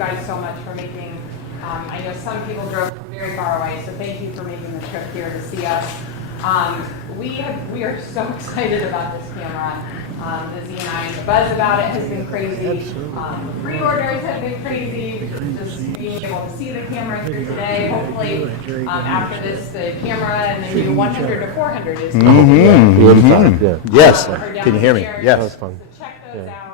guys so much for making, I know some people drove from very far away, so thank you for making the trip here to see us. We are so excited about this camera. The Z9, the buzz about it has been crazy. The pre-orders have been crazy. Just being able to see the camera here today. Hopefully, after this, the camera and the new 100 to 400 is Yes. Can you hear me? Yes. So check those out.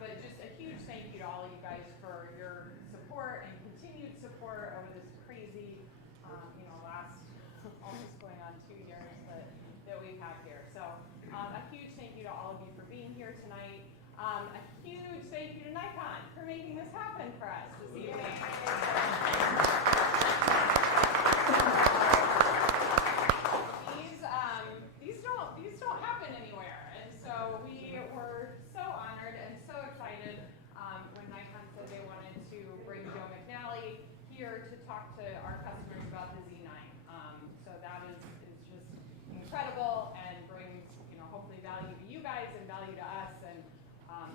But just a huge thank you to all of you guys for your support and continued support over this crazy, last almost going on 2 years that we've had here. So a huge thank you to all of you for being here tonight. A huge thank you to Nikon for making this happen for us this evening. These don't happen anywhere, and so we were so honored and so excited when Nikon said they wanted to bring Joe McNally here to talk to our customers about the Z9. So that is just incredible and brings hopefully value to you guys and value to us. And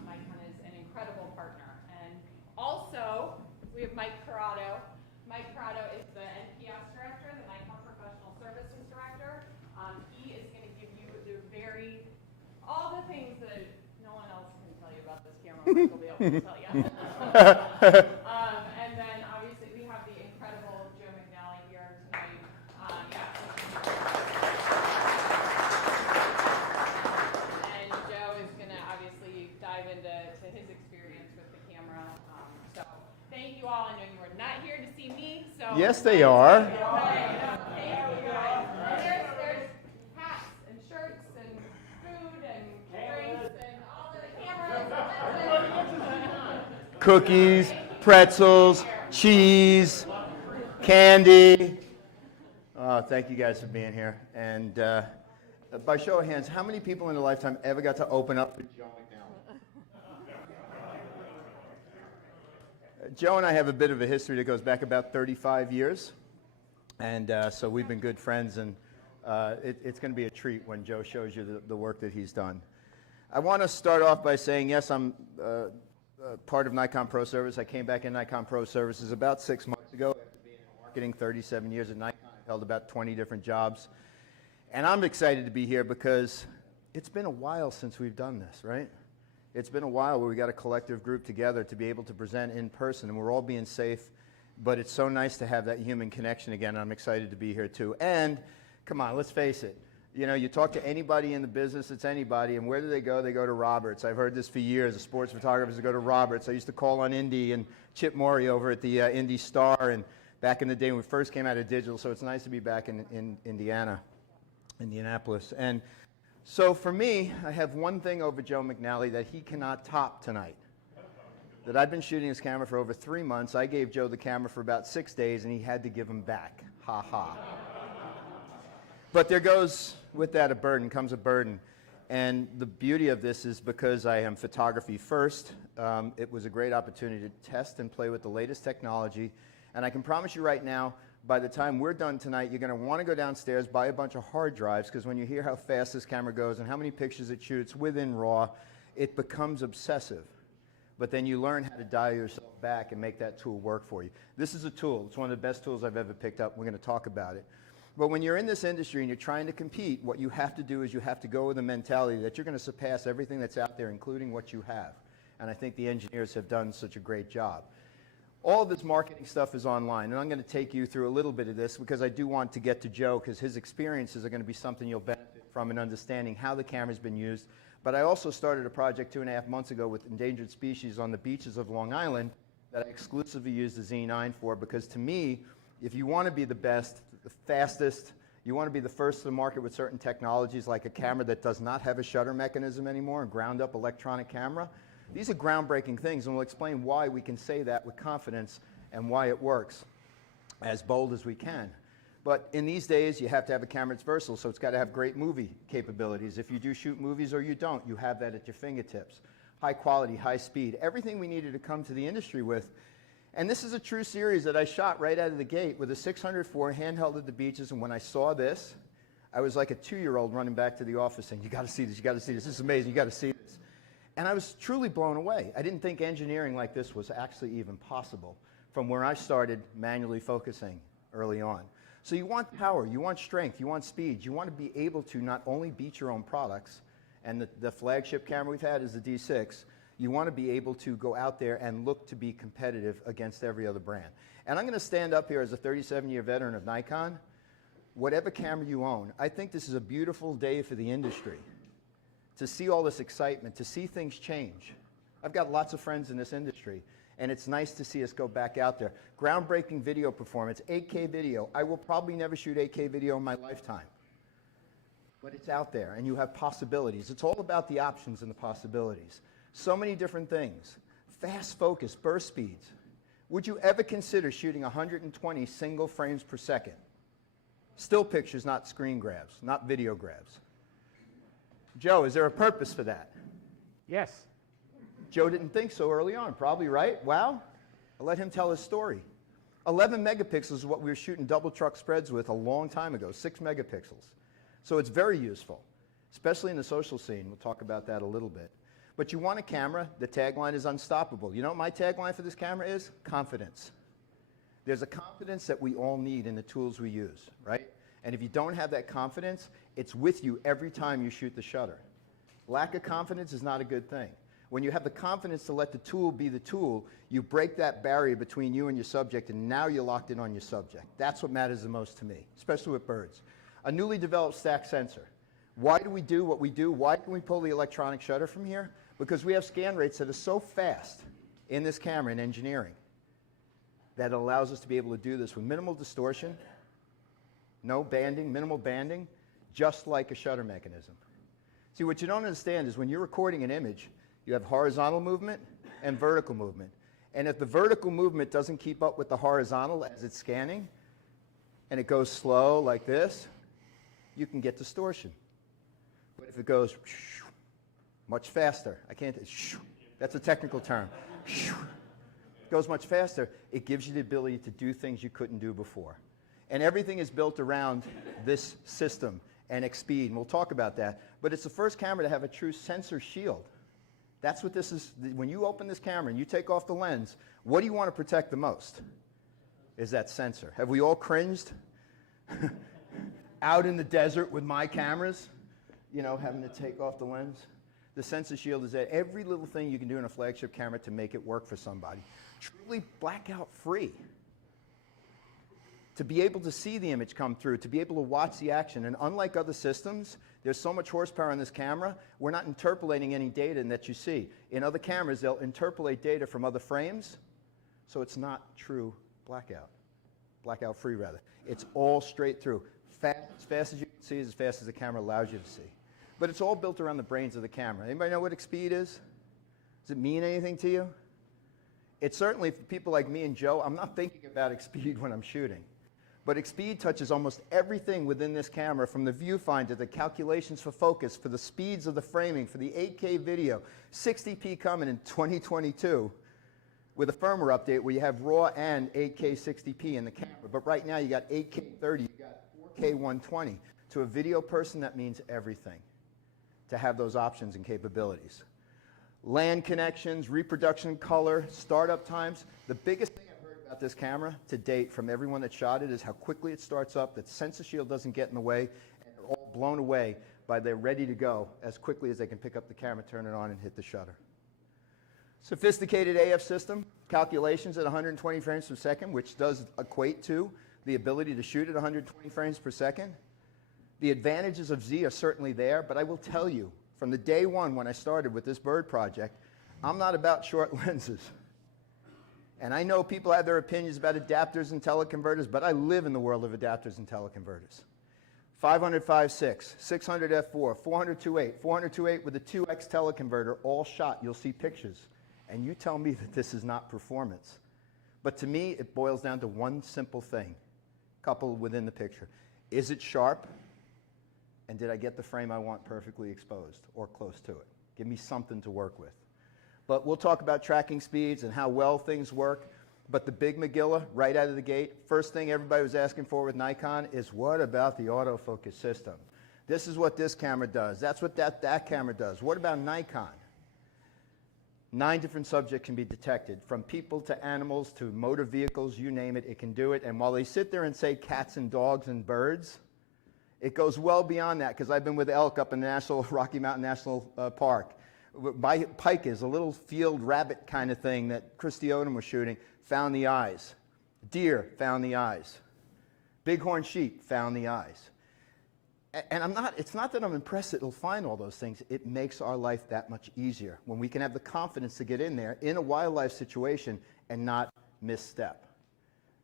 Nikon is an incredible partner. And also we have Mike Corrado. Mike Corrado is the NPS director, the Nikon Professional Services director. He is going to give you all the things that no one else can tell you about this camera. Mike will be able to tell you. And then obviously we have the incredible Joe McNally here tonight. And Joe is going to obviously dive into his experience with the camera. So thank you all. I know you are not here to see me. So Yes, they are. Thank you guys. There's hats and shirts and food and drinks and all the cameras. Cookies, pretzels, cheese, candy. Oh, thank you guys for being here. And by show of hands, how many people in a lifetime ever got to open up for Joe McNally? Joe and I have a bit of a history that goes back about 35 years. And so we've been good friends, and it's going to be a treat when Joe shows you the work that he's done. I want to start off by saying, yes, I'm part of Nikon Pro Service. I came back in Nikon Pro Services about 6 months ago after being in marketing 37 years at Nikon. I've held about 20 different jobs. And I'm excited to be here because it's been a while since we've done this, right? It's been a while where we got a collective group together to be able to present in person, and we're all being safe. But it's so nice to have that human connection again. I'm excited to be here too. And come on, let's face it. You talk to anybody in the business, it's anybody, and where do they go? They go to Roberts. I've heard this for years. The sports photographers go to Roberts. I used to call on Indy and Chip Morey over at the Indy Star, and back in the day when we first came out of digital. So it's nice to be back in Indianapolis. And so for me, I have one thing over Joe McNally that he cannot top tonight. That I've been shooting his camera for over 3 months. I gave Joe the camera for about 6 days, and he had to give him back. Ha ha. But there goes, with that, comes a burden. And the beauty of this is because I am photography first, it was a great opportunity to test and play with the latest technology. And I can promise you right now, by the time we're done tonight, you're going to want to go downstairs, buy a bunch of hard drives, because when you hear how fast this camera goes and how many pictures it shoots within RAW, it becomes obsessive. But then you learn how to dial yourself back and make that tool work for you. This is a tool. It's one of the best tools I've ever picked up. We're going to talk about it. But when you're in this industry and you're trying to compete, what you have to do is you have to go with a mentality that you're going to surpass everything that's out there, including what you have. And I think the engineers have done such a great job. All of this marketing stuff is online, and I'm going to take you through a little bit of this because I do want to get to Joe, because his experiences are going to be something you'll benefit from in understanding how the camera's been used. But I also started a project 2.5 months ago with endangered species on the beaches of Long Island that I exclusively use the Z9 for, because to me, if you want to be the best, the fastest, you want to be the first to the market with certain technologies like a camera that does not have a shutter mechanism anymore, a ground-up electronic camera, these are groundbreaking things, and we'll explain why we can say that with confidence and why it works as bold as we can. But in these days, you have to have a camera that's versatile, so it's got to have great movie capabilities. If you do shoot movies or you don't, you have that at your fingertips. High quality, high speed, everything we needed to come to the industry with. And this is a true series that I shot right out of the gate with a 604 handheld at the beaches, and when I saw this, I was like a 2-year-old running back to the office saying, you got to see this, you got to see this, this is amazing, you got to see this. And I was truly blown away. I didn't think engineering like this was actually even possible from where I started manually focusing early on. So you want power, you want strength, you want speed, you want to be able to not only beat your own products, and the flagship camera we've had is the D6, you want to be able to go out there and look to be competitive against every other brand. And I'm going to stand up here as a 37-year veteran of Nikon. Whatever camera you own, I think this is a beautiful day for the industry to see all this excitement, to see things change. I've got lots of friends in this industry, and it's nice to see us go back out there. Groundbreaking video performance, 8K video. I will probably never shoot 8K video in my lifetime, but it's out there, and you have possibilities. It's all about the options and the possibilities. So many different things. Fast focus, burst speeds. Would you ever consider shooting 120 single frames per second? Still pictures, not screen grabs, not video grabs. Joe, is there a purpose for that? Yes. Joe didn't think so early on, probably, right? Wow. I'll let him tell his story. 11 megapixels is what we were shooting double truck spreads with a long time ago, 6 megapixels. So it's very useful, especially in the social scene. We'll talk about that a little bit. But you want a camera, the tagline is unstoppable. You know what my tagline for this camera is? Confidence. There's a confidence that we all need in the tools we use, right? And if you don't have that confidence, it's with you every time you shoot the shutter. Lack of confidence is not a good thing. When you have the confidence to let the tool be the tool, you break that barrier between you and your subject, and now you're locked in on your subject. That's what matters the most to me, especially with birds. A newly developed stack sensor. Why do we do what we do? Why can we pull the electronic shutter from here? Because we have scan rates that are so fast in this camera in engineering that it allows us to be able to do this with minimal distortion, no banding, minimal banding, just like a shutter mechanism. See, what you don't understand is when you're recording an image, you have horizontal movement and vertical movement. And if the vertical movement doesn't keep up with the horizontal as it's scanning, and it goes slow like this, you can get distortion. But if it goes much faster, that's a technical term, goes much faster, it gives you the ability to do things you couldn't do before. And everything is built around this system and XSpeed, and we'll talk about that. But it's the first camera to have a true sensor shield. That's what this is. When you open this camera and you take off the lens, what do you want to protect the most? Is that sensor. Have we all cringed out in the desert with my cameras, you know, having to take off the lens? The sensor shield is that every little thing you can do in a flagship camera to make it work for somebody. Truly blackout free. To be able to see the image come through, to be able to watch the action. And unlike other systems, there's so much horsepower in this camera, we're not interpolating any data that you see. In other cameras, they'll interpolate data from other frames, so it's not true blackout. Blackout free, rather. It's all straight through. As fast as you can see, as fast as the camera allows you to see. But it's all built around the brains of the camera. Anybody know what XSpeed is? Does it mean anything to you? It's certainly, for people like me and Joe, I'm not thinking about XSpeed when I'm shooting. But XSpeed touches almost everything within this camera, from the viewfinder, the calculations for focus, for the speeds of the framing, for the 8K video, 60p coming in 2022 with a firmware update where you have RAW and 8K 60p in the camera. But right now you got 8K 30, you got 4K 120. To a video person, that means everything, to have those options and capabilities. LAN connections, reproduction color, startup times. The biggest thing I've heard about this camera to date from everyone that shot it is how quickly it starts up, that sensor shield doesn't get in the way, and they're all blown away by they're ready to go as quickly as they can pick up the camera, turn it on, and hit the shutter. Sophisticated AF system, calculations at 120 frames per second, which does equate to the ability to shoot at 120 frames per second. The advantages of Z are certainly there, but I will tell you, from the day one when I started with this bird project, I'm not about short lenses. And I know people have their opinions about adapters and teleconverters, but I live in the world of adapters and teleconverters. 500 5.6, 600 f4, 400 2.8, 400 2.8 with a 2x teleconverter, all shot. You'll see pictures. And you tell me that this is not performance. But to me, it boils down to one simple thing, coupled within the picture. Is it sharp? And did I get the frame I want perfectly exposed or close to it? Give me something to work with. But we'll talk about tracking speeds and how well things work. But the big Megillah, right out of the gate, first thing everybody was asking for with Nikon is, what about the autofocus system? This is what this camera does. That's what that camera does. What about Nikon? 9 different subjects can be detected, from people to animals to motor vehicles, you name it, it can do it. And while they sit there and say cats and dogs and birds, it goes well beyond that, because I've been with elk up in the Rocky Mountain National Park. Pike is a little field rabbit kind of thing that Christy Odom was shooting, found the eyes. Deer found the eyes. Bighorn sheep found the eyes. And it's not that I'm impressed that it'll find all those things. It makes our life that much easier when we can have the confidence to get in there in a wildlife situation and not misstep.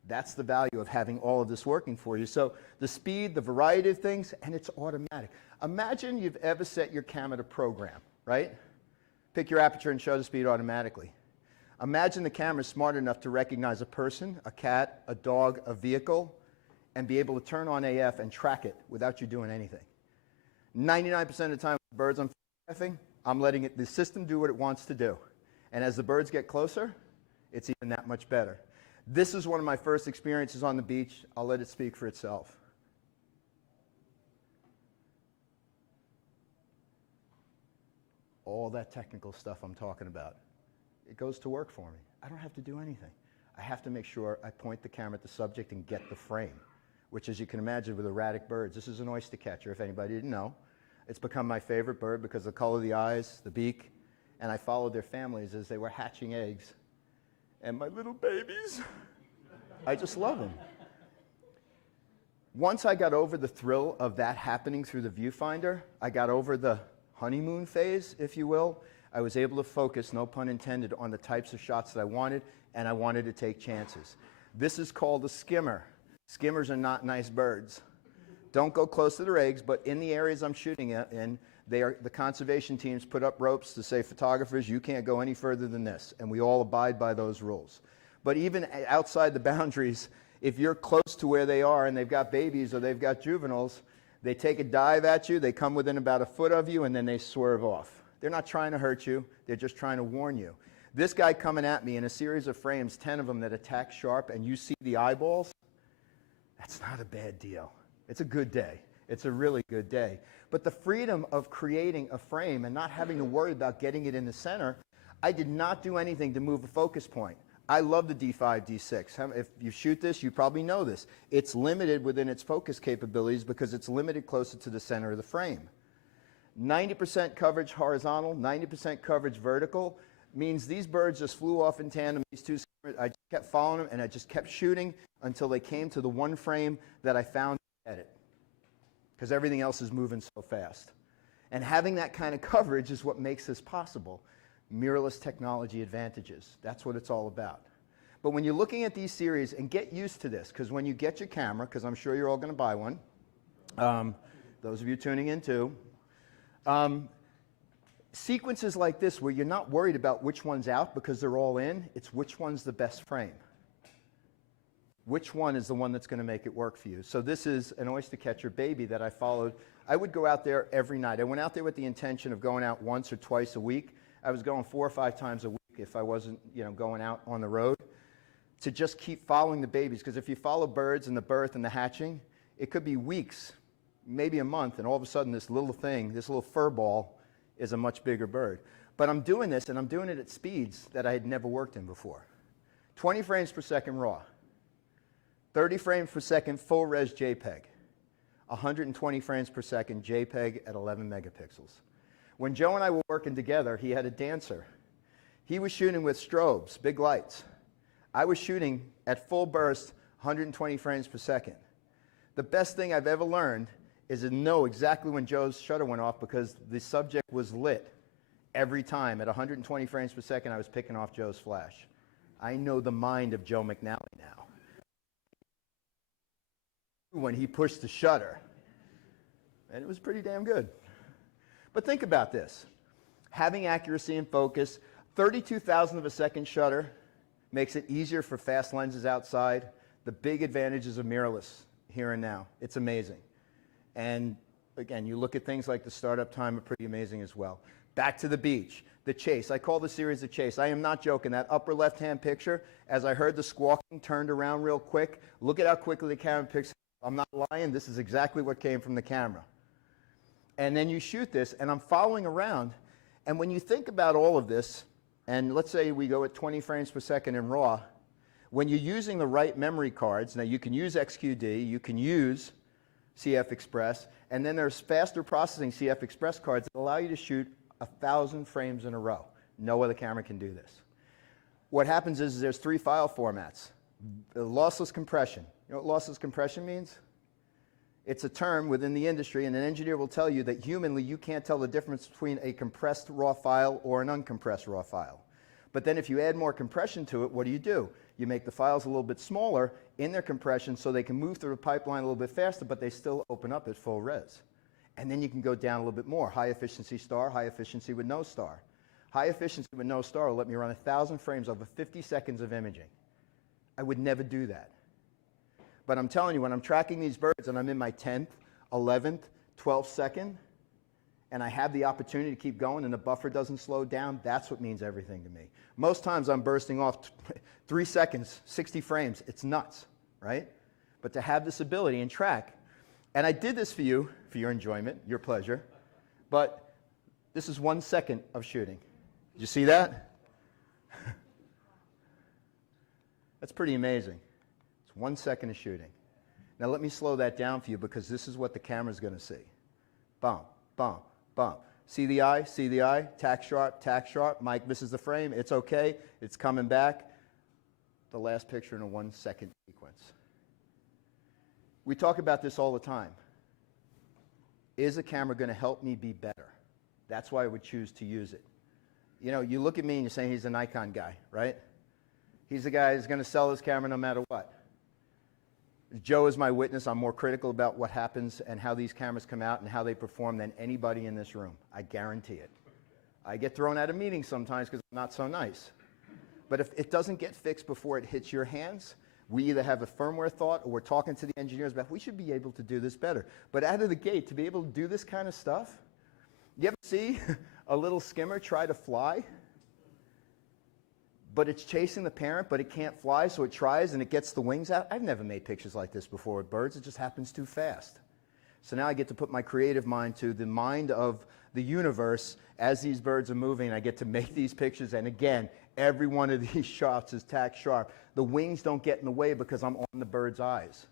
That's the value of having all of this working for you. So the speed, the variety of things, and it's automatic. Imagine you've ever set your camera to program, right? Pick your aperture and shutter speed automatically. Imagine the camera's smart enough to recognize a person, a cat, a dog, a vehicle, and be able to turn on AF and track it without you doing anything. 99% of the time, the birds I'm photographing, I'm letting the system do what it wants to do. And as the birds get closer, it's even that much better. This is one of my first experiences on the beach. I'll let it speak for itself. All that technical stuff I'm talking about, it goes to work for me. I don't have to do anything. I have to make sure I point the camera at the subject and get the frame, which, as you can imagine, with erratic birds, this is an oyster catcher, if anybody didn't know. It's become my favorite bird because of the color of the eyes, the beak, and I followed their families as they were hatching eggs. And my little babies, I just love them. Once I got over the thrill of that happening through the viewfinder, I got over the honeymoon phase, if you will. I was able to focus, no pun intended, on the types of shots that I wanted, and I wanted to take chances. This is called a skimmer. Skimmers are not nice birds. Don't go close to their eggs, but in the areas I'm shooting in, the conservation teams put up ropes to say, photographers, you can't go any further than this, and we all abide by those rules. But even outside the boundaries, if you're close to where they are and they've got babies or they've got juveniles, they take a dive at you, they come within about a foot of you, and then they swerve off. They're not trying to hurt you, they're just trying to warn you. This guy coming at me in a series of frames, 10 of them that attack sharp, and you see the eyeballs, that's not a bad deal. It's a good day. It's a really good day. But the freedom of creating a frame and not having to worry about getting it in the center, I did not do anything to move a focus point. I love the D5, D6. If you shoot this, you probably know this. It's limited within its focus capabilities because it's limited closer to the center of the frame. 90% coverage horizontal, 90% coverage vertical means these birds just flew off in tandem. These two, I just kept following them and I just kept shooting until they came to the one frame that I found to edit, because everything else is moving so fast. And having that kind of coverage is what makes this possible. Mirrorless technology advantages. That's what it's all about. But when you're looking at these series, and get used to this, because when you get your camera, because I'm sure you're all going to buy one, those of you tuning in too, sequences like this where you're not worried about which one's out because they're all in, it's which one's the best frame. Which one is the one that's going to make it work for you? So this is an oyster catcher baby that I followed. I would go out there every night. I went out there with the intention of going out once or twice a week. I was going 4 or 5 times a week if I wasn't, going out on the road, to just keep following the babies. Because if you follow birds and the birth and the hatching, it could be weeks, maybe a month, and all of a sudden this little thing, this little fur ball, is a much bigger bird. But I'm doing this, and I'm doing it at speeds that I had never worked in before. 20 frames per second raw, 30 frames per second full res JPEG, 120 frames per second JPEG at 11 megapixels. When Joe and I were working together, he had a dancer. He was shooting with strobes, big lights. I was shooting at full burst, 120 frames per second. The best thing I've ever learned is to know exactly when Joe's shutter went off, because the subject was lit every time. At 120 frames per second, I was picking off Joe's flash. I know the mind of Joe McNally now. When he pushed the shutter, and it was pretty damn good. But think about this. Having accuracy and focus, 32,000 of a second shutter makes it easier for fast lenses outside. The big advantages of mirrorless here and now. It's amazing. And again, you look at things like the startup time are pretty amazing as well. Back to the beach, the chase. I call the series the chase. I am not joking. That upper left-hand picture, as I heard the squawking, turned around real quick. Look at how quickly the camera picks up. I'm not lying. This is exactly what came from the camera. And then you shoot this, and I'm following around. And when you think about all of this, and let's say we go at 20 frames per second in RAW, when you're using the right memory cards, now you can use XQD, you can use CF Express, and then there's faster processing CF Express cards that allow you to shoot 1,000 frames in a row. No other camera can do this. What happens is there's 3 file formats. Lossless compression. You know what lossless compression means? It's a term within the industry, and an engineer will tell you that humanly you can't tell the difference between a compressed RAW file or an uncompressed RAW file. But then if you add more compression to it, what do? You make the files a little bit smaller in their compression so they can move through the pipeline a little bit faster, but they still open up at full res. And then you can go down a little bit more. High efficiency star, high efficiency with no star. High efficiency with no star will let me run 1,000 frames over 50 seconds of imaging. I would never do that. But I'm telling you, when I'm tracking these birds and I'm in my 10th, 11th, 12th second, and I have the opportunity to keep going and the buffer doesn't slow down, that's what means everything to me. Most times I'm bursting off 3 seconds, 60 frames. It's nuts, right? But to have this ability and track, and I did this for you, for your enjoyment, your pleasure, but this is 1 second of shooting. Did you see that? That's pretty amazing. It's 1 second of shooting. Now let me slow that down for you because this is what the camera's going to see. Bump, bump, bump. See the eye? See the eye? Tack sharp, tack sharp. Mike misses the frame. It's okay. It's coming back. The last picture in a 1 second sequence. We talk about this all the time. Is a camera going to help me be better? That's why I would choose to use it. You know, you look at me and you're saying he's a Nikon guy, right? He's the guy who's going to sell his camera no matter what. Joe is my witness. I'm more critical about what happens and how these cameras come out and how they perform than anybody in this room. I guarantee it. I get thrown out of meetings sometimes because I'm not so nice. But if it doesn't get fixed before it hits your hands, we either have a firmware thought or we're talking to the engineers about we should be able to do this better. But out of the gate, to be able to do this kind of stuff, you ever see a little skimmer try to fly? But it's chasing the parent, but it can't fly, so it tries and it gets the wings out. I've never made pictures like this before with birds. It just happens too fast. So now I get to put my creative mind to the mind of the universe as these birds are moving. I get to make these pictures, and again, every one of these shots is tack sharp. The wings don't get in the way because I'm on the bird's eyes.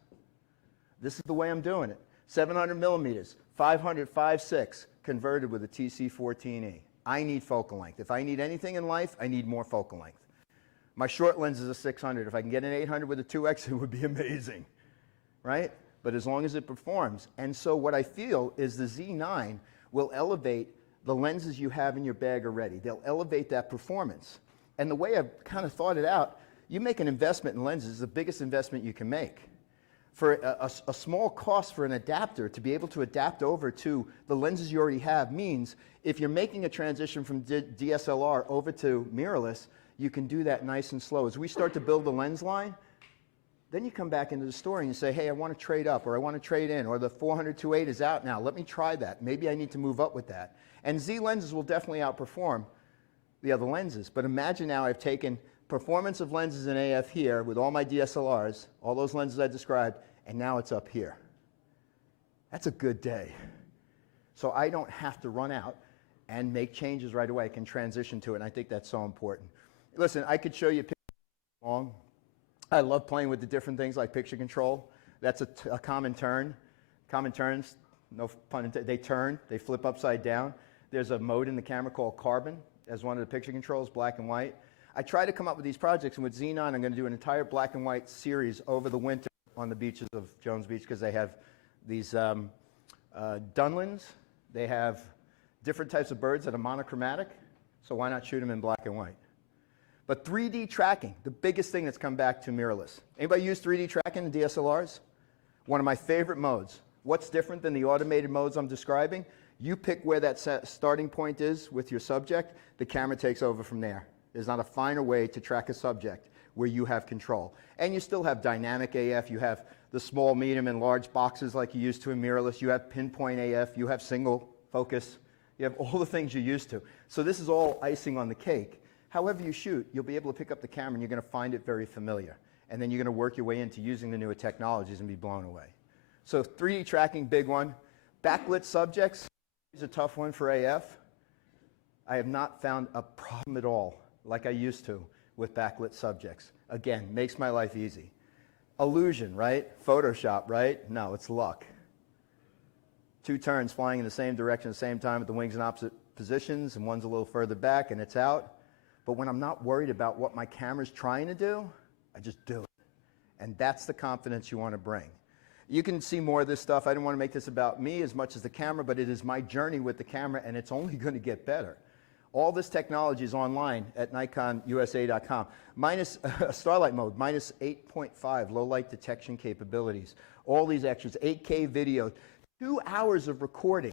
This is the way I'm doing it. 700 millimeters, 500, 5.6, converted with a TC14E. I need focal length. If I need anything in life, I need more focal length. My short lens is a 600. If I can get an 800 with a 2X, it would be amazing, right? But as long as it performs. And so what I feel is the Z9 will elevate the lenses you have in your bag already. They'll elevate that performance. And the way I've kind of thought it out, you make an investment in lenses, the biggest investment you can make. For a small cost for an adapter to be able to adapt over to the lenses you already have means if you're making a transition from DSLR over to mirrorless, you can do that nice and slow. As we start to build the lens line, then you come back into the store and you say, hey, I want to trade up, or I want to trade in, or the 400-2.8 is out now. Let me try that. Maybe I need to move up with that. And Z lenses will definitely outperform the other lenses. But imagine now I've taken performance of lenses in AF here with all my DSLRs, all those lenses I described, and now it's up here. That's a good day. So I don't have to run out and make changes right away. I can transition to it, and I think that's so important. Listen, I could show you pictures long. I love playing with the different things like picture control. That's a common turn. Common turns, no pun intended, they turn, they flip upside down. There's a mode in the camera called carbon as one of the picture controls, black and white. I try to come up with these projects, and with Xenon, I'm going to do an entire black and white series over the winter on the beaches of Jones Beach because they have these dunlins. They have different types of birds that are monochromatic, so why not shoot them in black and white? But 3D tracking, the biggest thing that's come back to mirrorless. Anybody use 3D tracking in DSLRs? One of my favorite modes. What's different than the automated modes I'm describing? You pick where that starting point is with your subject, the camera takes over from there. There's not a finer way to track a subject where you have control. And you still have dynamic AF, you have the small, medium, and large boxes like you used to in mirrorless, you have pinpoint AF, you have single focus, you have all the things you're used to. So this is all icing on the cake. However you shoot, you'll be able to pick up the camera and you're going to find it very familiar. And then you're going to work your way into using the newer technologies and be blown away. So 3D tracking, big one. Backlit subjects is a tough one for AF. I have not found a problem at all like I used to with backlit subjects. Again, makes my life easy. Illusion, right? Photoshop, right? No, it's luck. 2 turns flying in the same direction at the same time with the wings in opposite positions, and one's a little further back and it's out. But when I'm not worried about what my camera's trying to do, I just do it. And that's the confidence you want to bring. You can see more of this stuff. I didn't want to make this about me as much as the camera, but it is my journey with the camera, and it's only going to get better. All this technology is online at NikonUSA.com. Minus Starlight mode, minus 8.5 low light detection capabilities. All these extras, 8K video, 2 hours of recording.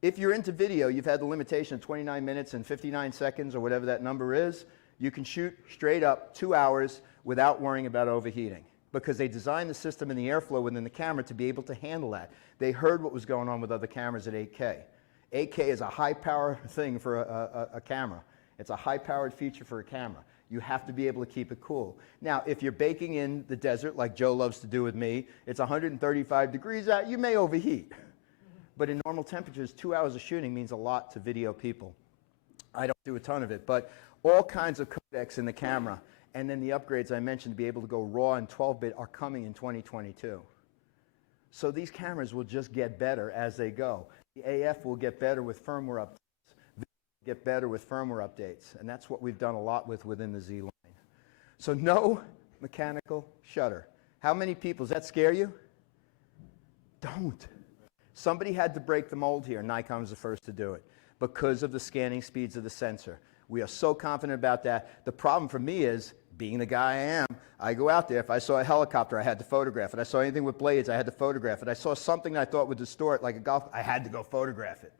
If you're into video, you've had the limitation of 29 minutes and 59 seconds or whatever that number is. You can shoot straight up 2 hours without worrying about overheating, because they designed the system and the airflow within the camera to be able to handle that. They heard what was going on with other cameras at 8K. 8K is a high-power thing for a camera. It's a high-powered feature for a camera. You have to be able to keep it cool. Now, if you're baking in the desert, like Joe loves to do with me, it's 135 degrees out, you may overheat. But in normal temperatures, 2 hours of shooting means a lot to video people. I don't do a ton of it, but all kinds of codecs in the camera. And then the upgrades I mentioned to be able to go RAW and 12-bit are coming in 2022. So these cameras will just get better as they go. The AF will get better with firmware updates. Video will get better with firmware updates. And that's what we've done a lot within the Z line. So no mechanical shutter. How many people, does that scare you? Don't. Somebody had to break the mold here. Nikon was the first to do it because of the scanning speeds of the sensor. We are so confident about that. The problem for me is, being the guy I am, I go out there. If I saw a helicopter, I had to photograph it. I saw anything with blades, I had to photograph it. I saw something that I thought would distort, like a golf, I had to go photograph it.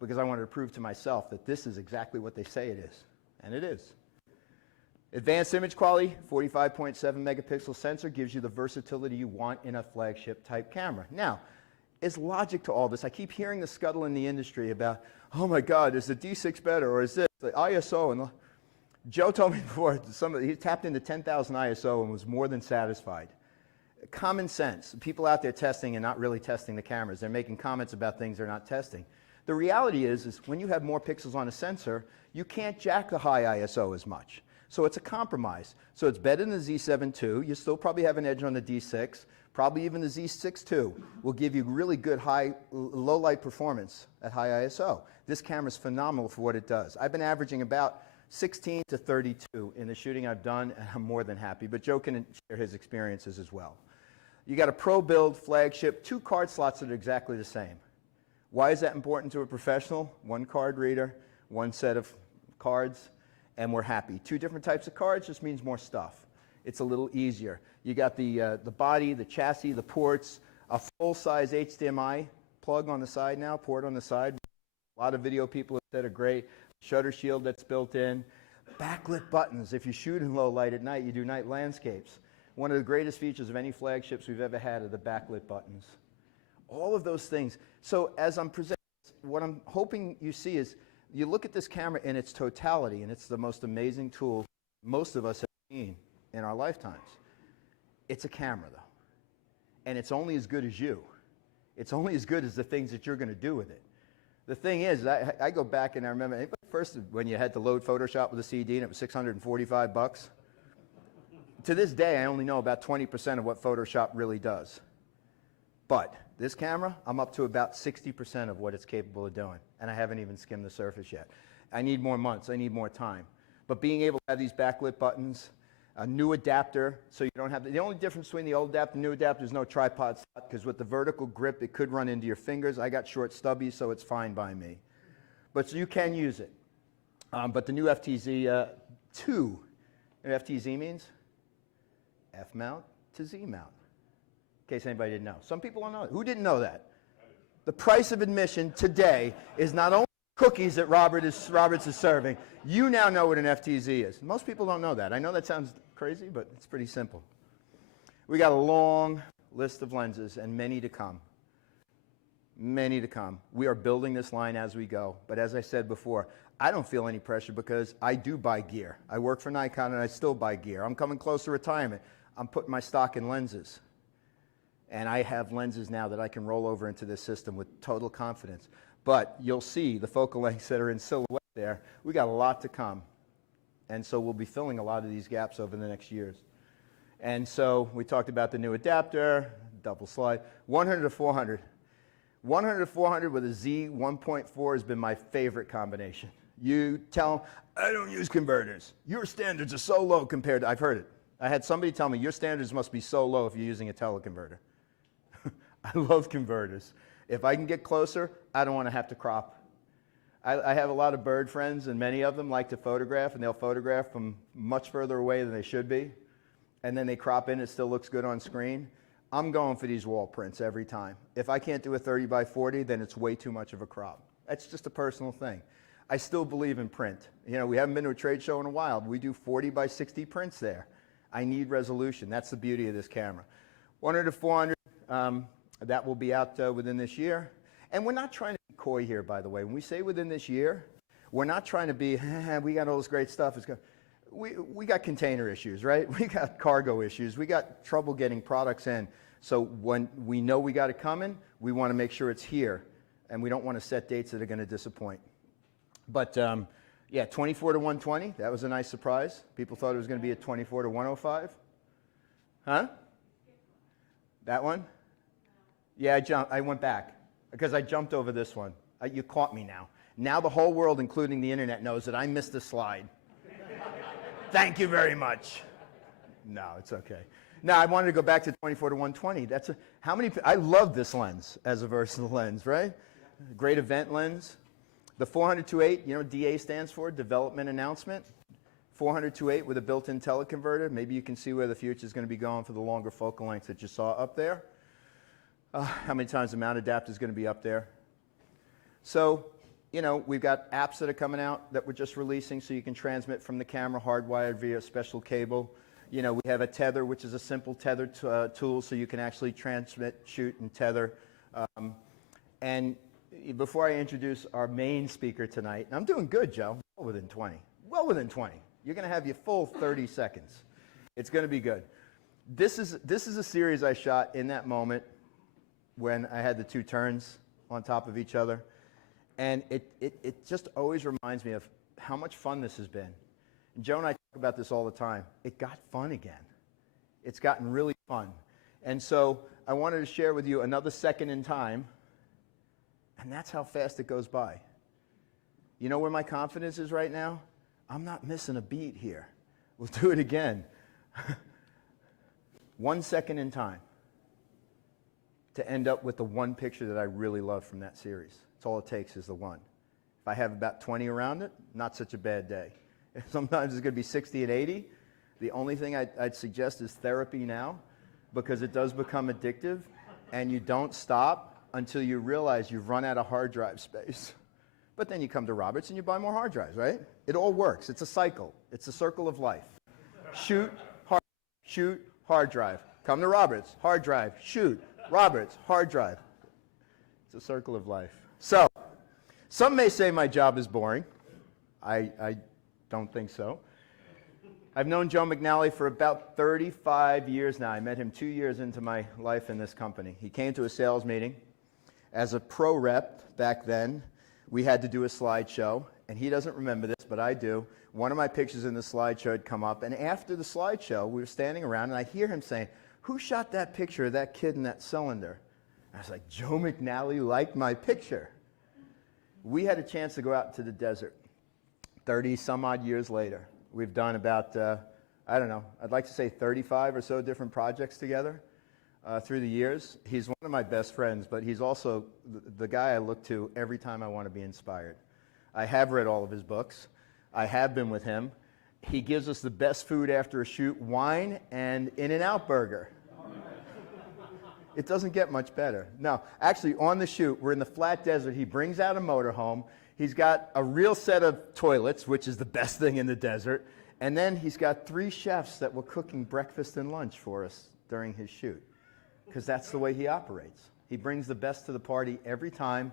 Because I wanted to prove to myself that this is exactly what they say it is. And it is. Advanced image quality, 45.7 megapixel sensor gives you the versatility you want in a flagship type camera. Now, is logic to all this. I keep hearing the scuttle in the industry about, oh my God, is the D6 better, or is this the ISO? And Joe told me before, he tapped into 10,000 ISO and was more than satisfied. Common sense. People out there testing and not really testing the cameras. They're making comments about things they're not testing. The reality is when you have more pixels on a sensor, you can't jack the high ISO as much. So it's a compromise. So it's better than the Z7 II. You still probably have an edge on the D6. Probably even the Z6 II will give you really good low light performance at high ISO. This camera is phenomenal for what it does. I've been averaging about 16 to 32 in the shooting I've done, and I'm more than happy. But Joe can share his experiences as well. You got a pro build flagship, 2 card slots that are exactly the same. Why is that important to a professional? 1 card reader, 1 set of cards, and we're happy. 2 different types of cards just means more stuff. It's a little easier. You got the body, the chassis, the ports, a full-size HDMI plug on the side now, port on the side. A lot of video people have said are great. Shutter shield that's built in. Backlit buttons. If you shoot in low light at night, you do night landscapes. One of the greatest features of any flagships we've ever had are the backlit buttons. All of those things. So as I'm presenting, what I'm hoping you see is you look at this camera in its totality, and it's the most amazing tool most of us have seen in our lifetimes. It's a camera, though. And it's only as good as you. It's only as good as the things that you're going to do with it. The thing is, I go back and I remember, first when you had to load Photoshop with a CD and it was 645 bucks. To this day, I only know about 20% of what Photoshop really does. But this camera, I'm up to about 60% of what it's capable of doing. And I haven't even skimmed the surface yet. I need more months. I need more time. But being able to have these backlit buttons, a new adapter, so you don't have the only difference between the old adapter and the new adapter is no tripod slot, because with the vertical grip, it could run into your fingers. I got short stubbies, so it's fine by me. But so you can use it. But the new FTZ 2, you know what FTZ means? F mount to Z mount. In case anybody didn't know. Some people don't know it. Who didn't know that? The price of admission today is not only cookies that Roberts is serving. You now know what an FTZ is. Most people don't know that. I know that sounds crazy, but it's pretty simple. We got a long list of lenses and many to come. Many to come. We are building this line as we go. But as I said before, I don't feel any pressure because I do buy gear. I work for Nikon and I still buy gear. I'm coming close to retirement. I'm putting my stock in lenses. And I have lenses now that I can roll over into this system with total confidence. But you'll see the focal lengths that are in silhouette there. We got a lot to come. And so we'll be filling a lot of these gaps over the next years. And so we talked about the new adapter, double slide, 100 to 400. 100 to 400 with a Z 1.4 has been my favorite combination. You tell them, I don't use converters. Your standards are so low compared to, I've heard it. I had somebody tell me, your standards must be so low if you're using a teleconverter. I love converters. If I can get closer, I don't want to have to crop. I have a lot of bird friends, and many of them like to photograph, and they'll photograph from much further away than they should be. And then they crop in, it still looks good on screen. I'm going for these wall prints every time. If I can't do a 30 by 40, then it's way too much of a crop. That's just a personal thing. I still believe in print. You know, we haven't been to a trade show in a while. We do 40 by 60 prints there. I need resolution. That's the beauty of this camera. 100 to 400, that will be out within this year. And we're not trying to be coy here, by the way. When we say within this year, we're not trying to be, we got all this great stuff. We got container issues, right? We got cargo issues. We got trouble getting products in. So when we know we got it coming, we want to make sure it's here. And we don't want to set dates that are going to disappoint. But yeah, 24 to 120, that was a nice surprise. People thought it was going to be a 24 to 105. Huh? That one? Yeah, I went back because I jumped over this one. You caught me now. Now the whole world, including the internet, knows that I missed a slide. Thank you very much. No, it's okay. Now I wanted to go back to 24 to 120. That's how many? I love this lens as a versatile lens, right? Great event lens. The 400-8, you know what DA stands for? Development Announcement. 400-8 with a built-in teleconverter. Maybe you can see where the future is going to be going for the longer focal lengths that you saw up there. How many times the mount adapter is going to be up there? So, you know, we've got apps that are coming out that we're just releasing so you can transmit from the camera hardwired via a special cable. You know, we have a tether, which is a simple tether tool so you can actually transmit, shoot, and tether. And before I introduce our main speaker tonight, and I'm doing good, Joe, well within 20. Well within 20. You're going to have your full 30 seconds. It's going to be good. This is a series I shot in that moment when I had the two turns on top of each other. And it just always reminds me of how much fun this has been. And Joe and I talk about this all the time. It got fun again. It's gotten really fun. And so I wanted to share with you another second in time, and that's how fast it goes by. You know where my confidence is right now? I'm not missing a beat here. We'll do it again. 1 second in time to end up with the one picture that I really love from that series. That's all it takes is the one. If I have about 20 around it, not such a bad day. Sometimes it's going to be 60 and 80. The only thing I'd suggest is therapy now, because it does become addictive, and you don't stop until you realize you've run out of hard drive space. But then you come to Roberts and you buy more hard drives, right? It all works. It's a cycle. It's a circle of life. Shoot, hard drive. Come to Roberts, hard drive, shoot, Roberts, hard drive. It's a circle of life. So, some may say my job is boring. I don't think so. I've known Joe McNally for about 35 years now. I met him 2 years into my life in this company. He came to a sales meeting. As a pro rep back then, we had to do a slideshow, and he doesn't remember this, but I do. One of my pictures in the slideshow had come up, and after the slideshow, we were standing around, and I hear him saying, "Who shot that picture of that kid in that cylinder?" I was like, Joe McNally liked my picture. We had a chance to go out into the desert 30 some odd years later. We've done about, I don't know, I'd like to say 35 or so different projects together through the years. He's one of my best friends, but he's also the guy I look to every time I want to be inspired. I have read all of his books. I have been with him. He gives us the best food after a shoot, wine and In-N-Out Burger. It doesn't get much better. No, actually, on the shoot, we're in the flat desert. He brings out a motorhome. He's got a real set of toilets, which is the best thing in the desert. And then he's got 3 chefs that were cooking breakfast and lunch for us during his shoot, because that's the way he operates. He brings the best to the party every time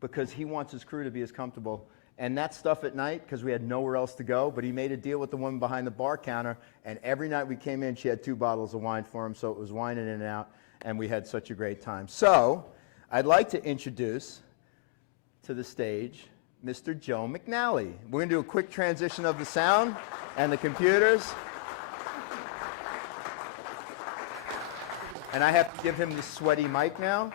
because he wants his crew to be as comfortable. And that stuff at night, because we had nowhere else to go, but he made a deal with the woman behind the bar counter, and every night we came in, she had 2 bottles of wine for him, so it was wine and In-N-Out, and we had such a great time. So, I'd like to introduce to the stage Mr. Joe McNally. We're going to do a quick transition of the sound and the computers. And I have to give him the sweaty mic now.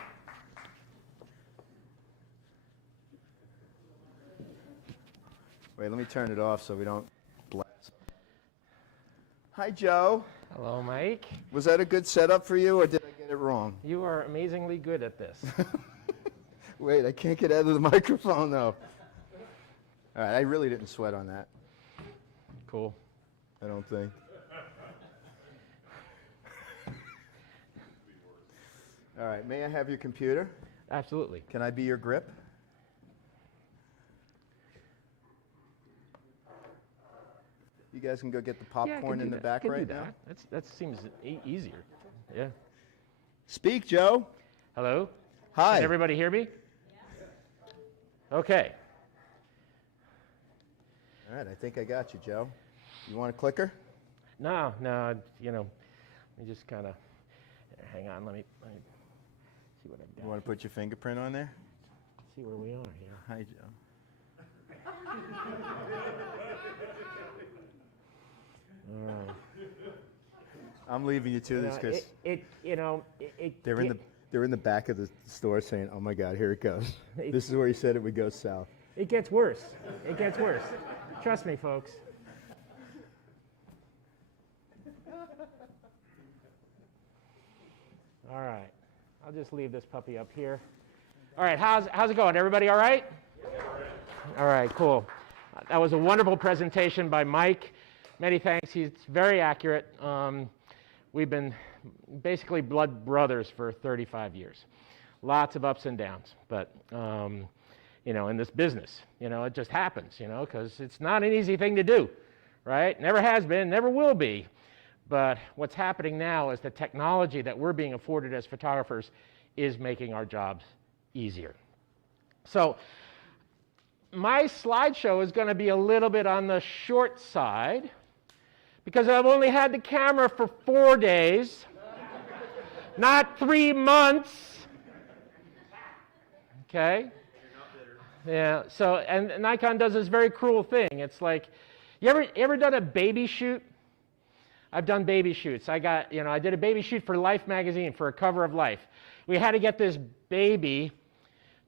Wait, let me turn it off so we don't blast. Hi, Joe. Hello, Mike. Was that a good setup for you, or did I get it wrong? You are amazingly good at this. Wait, I can't get out of the microphone, though. All right, I really didn't sweat on that. Cool. I don't think. All right, may I have your computer? Absolutely. Can I be your grip? You guys can go get the popcorn in the back right now. That seems easier. Yeah. Speak, Joe. Hello? Hi. Can everybody hear me? Okay. All right, I think I got you, Joe. You want a clicker? No, you know, let me just kind of, hang on, let me see what I've got. You want to put your fingerprint on there? See where we are here. Hi, Joe. All right. I'm leaving you to this because they're in the back of the store saying, "Oh my God, here it goes." This is where he said it would go south. It gets worse. It gets worse. Trust me, folks. All right. I'll just leave this puppy up here. All right. How's it going? Everybody all right? All right. Cool. That was a wonderful presentation by Mike. Many thanks. He's very accurate. We've been basically blood brothers for 35 years. Lots of ups and downs, but in this business, it just happens, because it's not an easy thing to do, right? Never has been, never will be. But what's happening now is the technology that we're being afforded as photographers is making our jobs easier. So my slideshow is going to be a little bit on the short side because I've only had the camera for 4 days, not 3 months. Okay? Yeah, so, and Nikon does this very cruel thing. It's like, you ever done a baby shoot? I've done baby shoots. I did a baby shoot for Life magazine for a cover of Life. We had to get this baby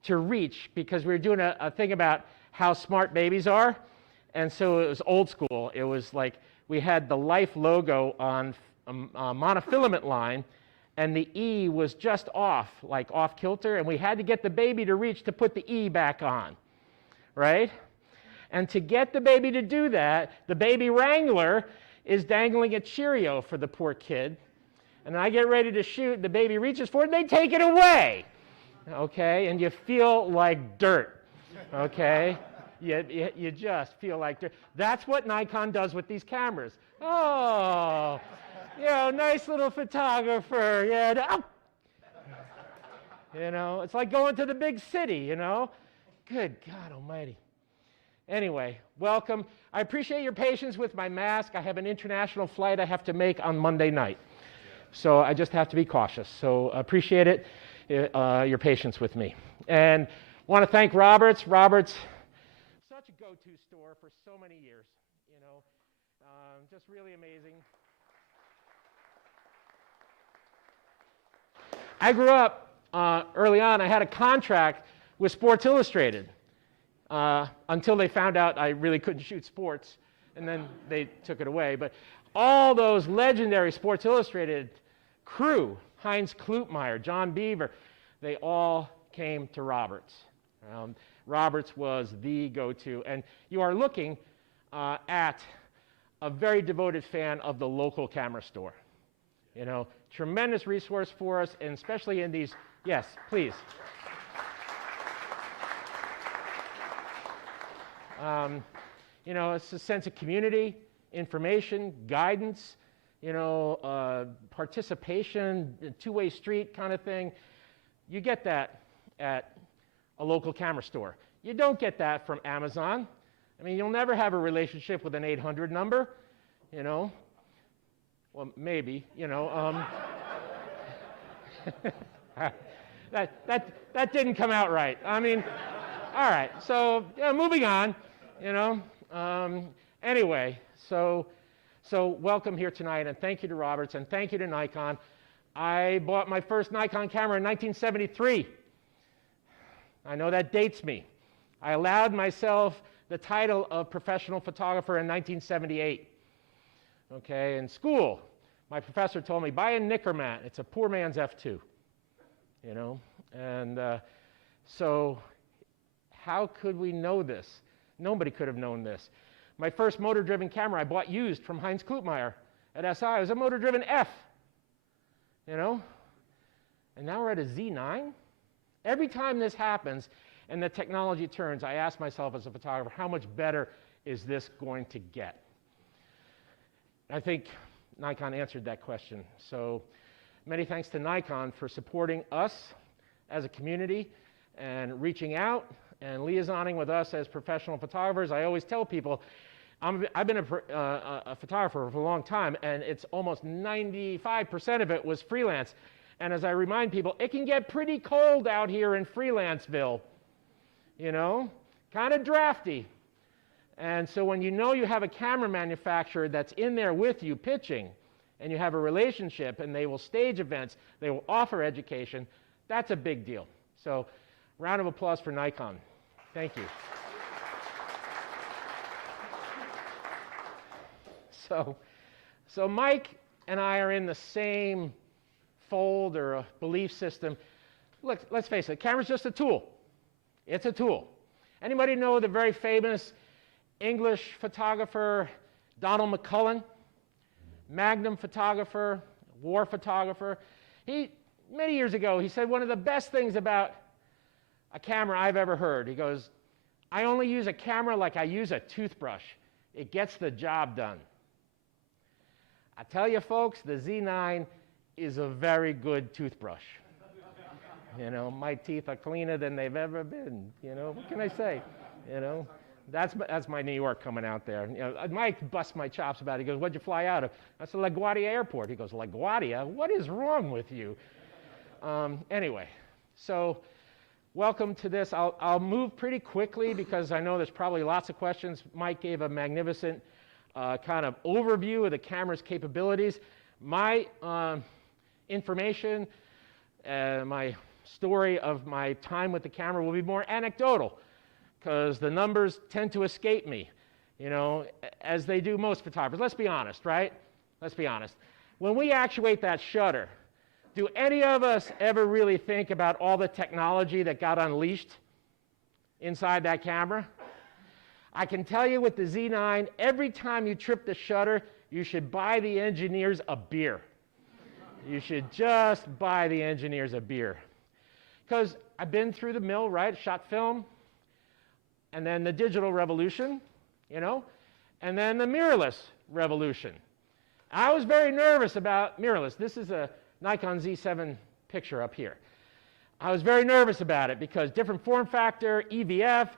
to reach because we were doing a thing about how smart babies are. And so it was old school. It was like we had the Life logo on a monofilament line, and the E was just off, like off kilter, and we had to get the baby to reach to put the E back on, right? And to get the baby to do that, the baby wrangler is dangling a Cheerio for the poor kid. And I get ready to shoot, the baby reaches for it, and they take it away, okay? And you feel like dirt, okay? You just feel like dirt. That's what Nikon does with these cameras. Oh, nice little photographer, yeah. It's like going to the big city, Good God almighty. Anyway, welcome. I appreciate your patience with my mask. I have an international flight I have to make on Monday night. So I just have to be cautious. So appreciate it, your patience with me. And want to thank Roberts. Roberts, such a go-to store for so many years, just really amazing. I grew up early on. I had a contract with Sports Illustrated until they found out I really couldn't shoot sports, and then they took it away. But all those legendary Sports Illustrated crew, Heinz Klutmeyer, John Beaver, they all came to Roberts. Roberts was the go-to. And you are looking at a very devoted fan of the local camera store. Tremendous resource for us, and especially in these, yes, please. It's a sense of community, information, guidance, participation, two-way street kind of thing. You get that at a local camera store. You don't get that from Amazon. I mean, you'll never have a relationship with an 800 number, Well, maybe, that didn't come out right. I mean, All right, so moving on, anyway, so welcome here tonight, and thank you to Roberts, and thank you to Nikon. I bought my first Nikon camera in 1973. I know that dates me. I allowed myself the title of professional photographer in 1978. Okay, in school, my professor told me, buy a Nikon. It's a poor man's F2. And so how could we know this? Nobody could have known this. My first motor-driven camera I bought used from Heinz Klutmeyer at SI. It was a motor-driven F. And now we're at a Z9. Every time this happens and the technology turns, I ask myself as a photographer, how much better is this going to get? I think Nikon answered that question. So many thanks to Nikon for supporting us as a community and reaching out and liaisoning with us as professional photographers. I always tell people, I've been a photographer for a long time, and it's almost 95% of it was freelance. And as I remind people, it can get pretty cold out here in Freelanceville, kind of drafty. And so when you have a camera manufacturer that's in there with you pitching, and you have a relationship, and they will stage events, they will offer education, that's a big deal. So round of applause for Nikon. Thank you. So Mike and I are in the same fold or a belief system. Look, let's face it, camera's just a tool. It's a tool. Anybody know the very famous English photographer Donald McCullin? Magnum photographer, war photographer. Many years ago, he said one of the best things about a camera I've ever heard. He goes, I only use a camera like I use a toothbrush. It gets the job done. I tell you folks, the Z9 is a very good toothbrush. My teeth are cleaner than they've ever been. What can I say? That's my New York coming out there. Mike busts my chops about it. He goes, what'd you fly out of? I said, LaGuardia Airport. He goes, LaGuardia? What is wrong with you? Anyway, so welcome to this. I'll move pretty quickly because I know there's probably lots of questions. Mike gave a magnificent kind of overview of the camera's capabilities. My information, my story of my time with the camera will be more anecdotal because the numbers tend to escape me, as they do most photographers. Let's be honest, right? Let's be honest. When we actuate that shutter, do any of us ever really think about all the technology that got unleashed inside that camera? I can tell you with the Z9, every time you trip the shutter, you should buy the engineers a beer. You should just buy the engineers a beer. Because I've been through the mill, right? Shot film, and then the digital revolution, and then the mirrorless revolution. I was very nervous about mirrorless. This is a Nikon Z7 picture up here. I was very nervous about it because different form factor, EVF,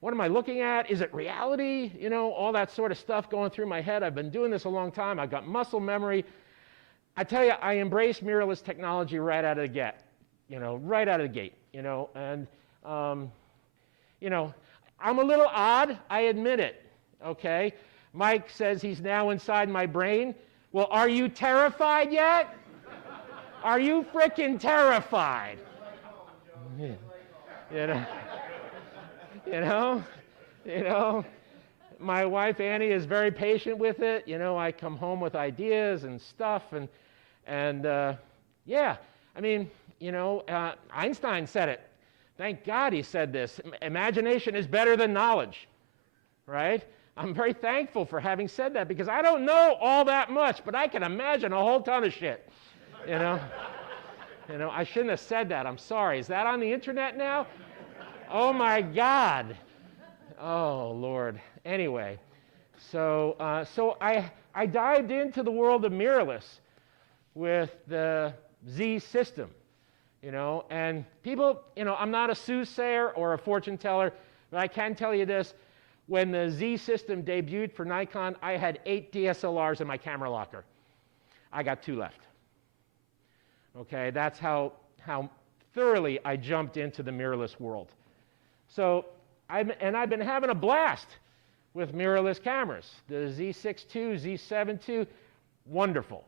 what am I looking at? Is it reality? All that sort of stuff going through my head. I've been doing this a long time. I've got muscle memory. I tell you, I embraced mirrorless technology right out of the gate, right out of the gate, and, I'm a little odd, I admit it, okay? Mike says he's now inside my brain. Well, are you terrified yet? Are you frickin' terrified? My wife Annie is very patient with it. I come home with ideas and stuff, and Einstein said it. Thank God he said this. Imagination is better than knowledge, right? I'm very thankful for having said that because I don't know all that much, but I can imagine a whole ton of shit, I shouldn't have said that. I'm sorry. Is that on the internet now? Oh my God. Oh Lord. Anyway, so I dived into the world of mirrorless with the Z system, and people, I'm not a soothsayer or a fortune teller, but I can tell you this. When the Z system debuted for Nikon, I had 8 DSLRs in my camera locker. I got 2 left. Okay, that's how thoroughly I jumped into the mirrorless world. So I've been having a blast with mirrorless cameras. The Z6 II, Z7 II, wonderful.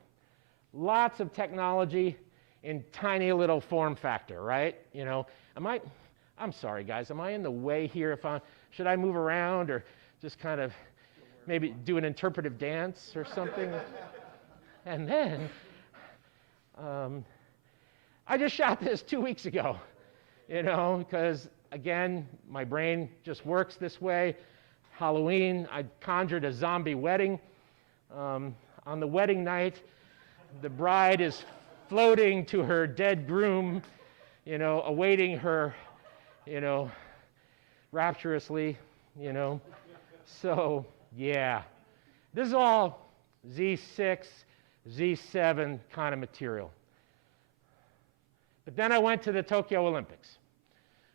Lots of technology in tiny little form factor, right? You know, I'm sorry guys, am I in the way here? Should I move around or just kind of maybe do an interpretive dance or something? And then, I just shot this 2 weeks ago, you know, because again, my brain just works this way. Halloween, I conjured a zombie wedding. On the wedding night, the bride is floating to her dead groom, you know, awaiting her, you know, rapturously, you know. So, yeah, this is all Z6, Z7 kind of material. But then I went to the Tokyo Olympics,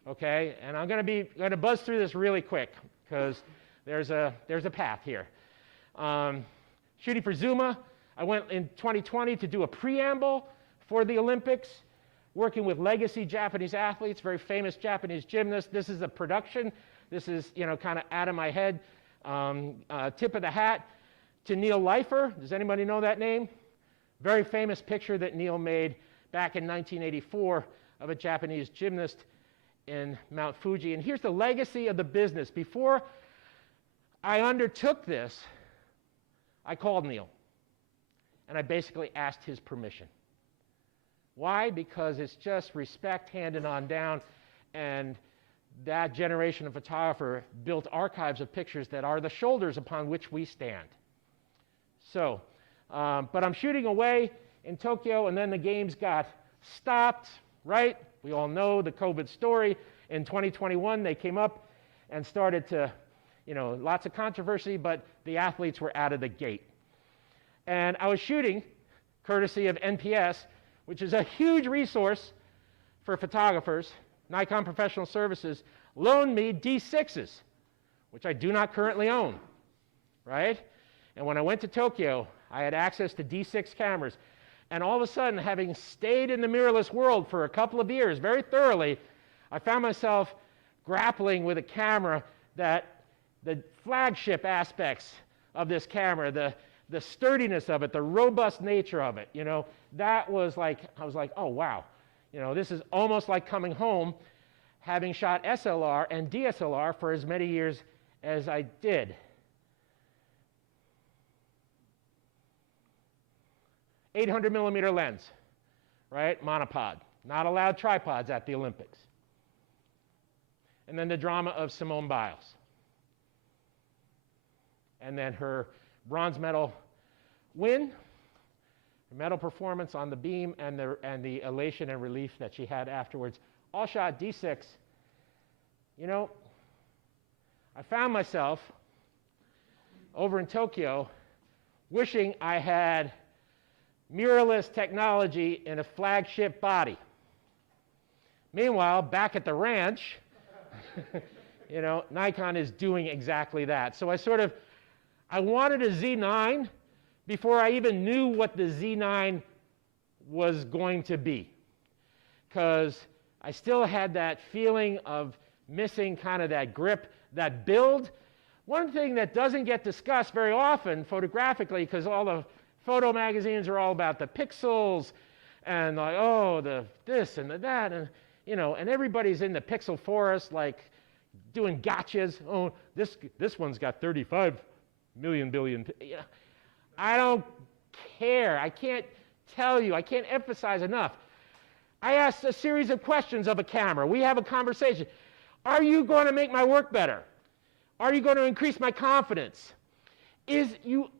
okay? And I'm going to buzz through this really quick because there's a path here. Shooting for Zuma, I went in 2020 to do a preamble for the Olympics, working with legacy Japanese athletes, very famous Japanese gymnasts. This is a production. This is, you know, kind of out of my head. Tip of the hat to Neil Leifer. Does anybody know that name? Very famous picture that Neil made back in 1984 of a Japanese gymnast in Mount Fuji. And here's the legacy of the business. Before I undertook this, I called Neil, and I basically asked his permission. Why? Because it's just respect handed on down, and that generation of photographer built archives of pictures that are the shoulders upon which we stand. So, but I'm shooting away in Tokyo, and then the games got stopped, right? We all know the COVID story. In 2021, they came up and started to, you know, lots of controversy, but the athletes were out of the gate. And I was shooting, courtesy of NPS, which is a huge resource for photographers. Nikon Professional Services loaned me D6s, which I do not currently own, right? And when I went to Tokyo, I had access to D6 cameras. And all of a sudden, having stayed in the mirrorless world for a couple of years very thoroughly, I found myself grappling with a camera that the flagship aspects of this camera, the sturdiness of it, the robust nature of it, you know, that was like, I was like, oh, wow. You know, this is almost like coming home, having shot SLR and DSLR for as many years as I did. 800 millimeter lens, right? Monopod. Not allowed tripods at the Olympics. And then the drama of Simone Biles. And then her bronze medal win, medal performance on the beam, and the elation and relief that she had afterwards. All shot D6. You know, I found myself over in Tokyo wishing I had mirrorless technology in a flagship body. Meanwhile, back at the ranch, you know, Nikon is doing exactly that. So I wanted a Z9 before I even knew what the Z9 was going to be, because I still had that feeling of missing kind of that grip, that build. One thing that doesn't get discussed very often photographically, because all the photo magazines are all about the pixels and like, oh, the this and the that, and you know, and everybody's in the pixel forest, like doing gotchas. Oh, this one's got 35 million billion. Yeah. I don't care. I can't tell you. I can't emphasize enough. I asked a series of questions of a camera. We have a conversation. Are you going to make my work better? Are you going to increase my confidence? Is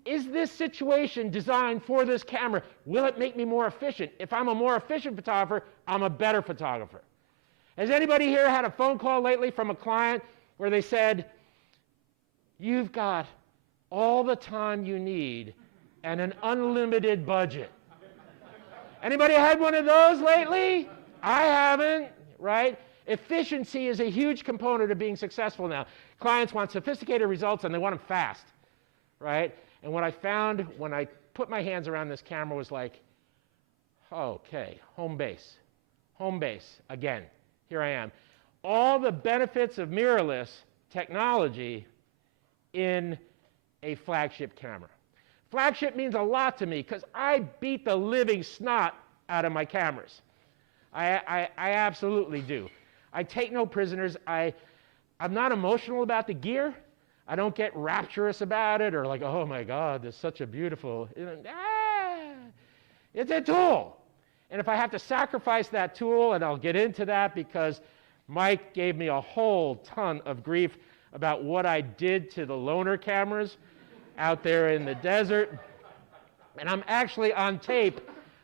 this situation designed for this camera? Will it make me more efficient? If I'm a more efficient photographer, I'm a better photographer. Has anybody here had a phone call lately from a client where they said, you've got all the time you need and an unlimited budget? Anybody had one of those lately? I haven't, right? Efficiency is a huge component of being successful now. Clients want sophisticated results and they want them fast, right? And what I found when I put my hands around this camera was like, okay, home base again. Here I am. all the benefits of mirrorless technology in a flagship camera. Flagship means a lot to me because I beat the living snot out of my cameras. I absolutely do. I take no prisoners. I'm not emotional about the gear. I don't get rapturous about it or like, oh my God, this is such a beautiful, it's a tool. And if I have to sacrifice that tool, and I'll get into that because Mike gave me a whole ton of grief about what I did to the loaner cameras out there in the desert. And I'm actually on tape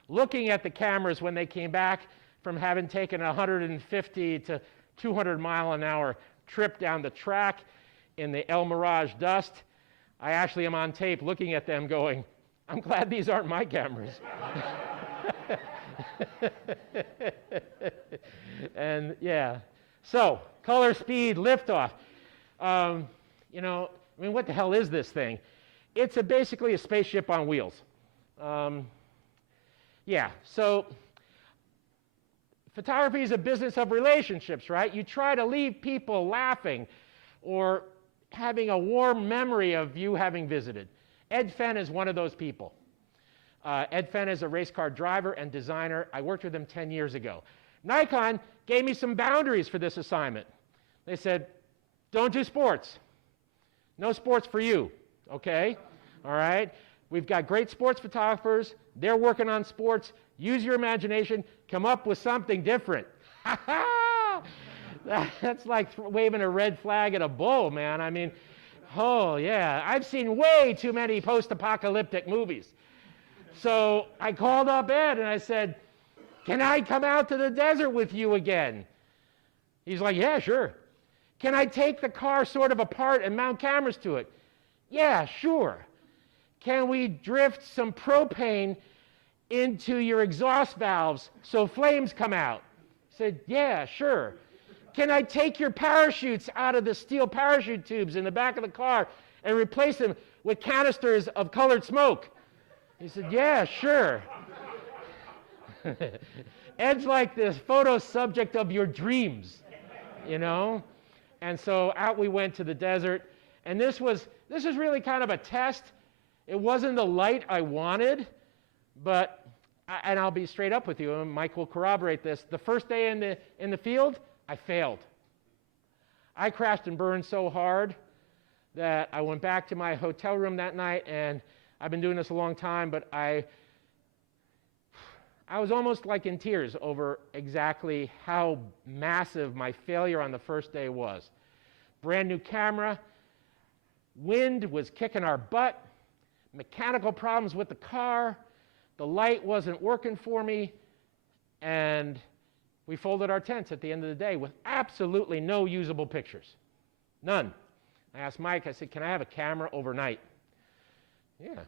looking at the cameras when they came back from having taken a 150 to 200 mile an hour trip down the track in the El Mirage dust. I actually am on tape looking at them going, I'm glad these aren't my cameras. And yeah, so color, speed, liftoff. You know, I mean, what the hell is this thing? It's basically a spaceship on wheels. Yeah, so photography is a business of relationships, right? You try to leave people laughing or having a warm memory of you having visited. Ed Fenn is one of those people. Ed Fenn is a race car driver and designer. I worked with him 10 years ago. Nikon gave me some boundaries for this assignment. They said, don't do sports. No sports for you, okay? All right? We've got great sports photographers. They're working on sports. Use your imagination. Come up with something different. That's like waving a red flag at a bull, man. I mean, oh, yeah. I've seen way too many post-apocalyptic movies. So I called up Ed and I said, can I come out to the desert with you again? He's like, yeah, sure. Can I take the car sort of apart and mount cameras to it? Yeah, sure. Can we drift some propane into your exhaust valves so flames come out? I said, yeah, sure. Can I take your parachutes out of the steel parachute tubes in the back of the car and replace them with canisters of colored smoke? He said, yeah, sure. Ed's like this photo subject of your dreams, you know? And so out we went to the desert, and this was really kind of a test. It wasn't the light I wanted, but, and I'll be straight up with you, and Mike will corroborate this. The first day in the field, I failed. I crashed and burned so hard that I went back to my hotel room that night, and I've been doing this a long time, but I was almost like in tears over exactly how massive my failure on the first day was. Brand new camera, wind was kicking our butt, mechanical problems with the car, the light wasn't working for me, and we folded our tents at the end of the day with absolutely no usable pictures. None. I asked Mike, I said, can I have a camera overnight? Yeah.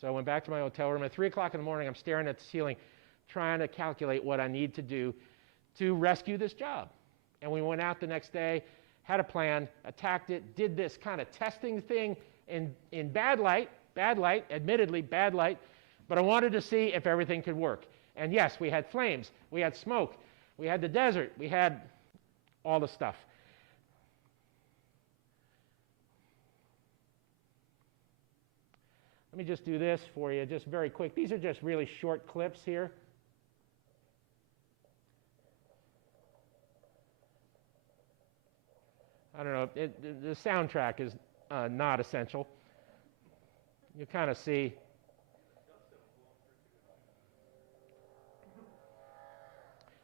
So I went back to my hotel room. At 3 o'clock in the morning, I'm staring at the ceiling, trying to calculate what I need to do to rescue this job. And we went out the next day, had a plan, attacked it, did this kind of testing thing in bad light, admittedly bad light, but I wanted to see if everything could work. And yes, we had flames, we had smoke, we had the desert, we had all the stuff. Let me just do this for you, just very quick. These are just really short clips here. I don't know, the soundtrack is not essential. You kind of see.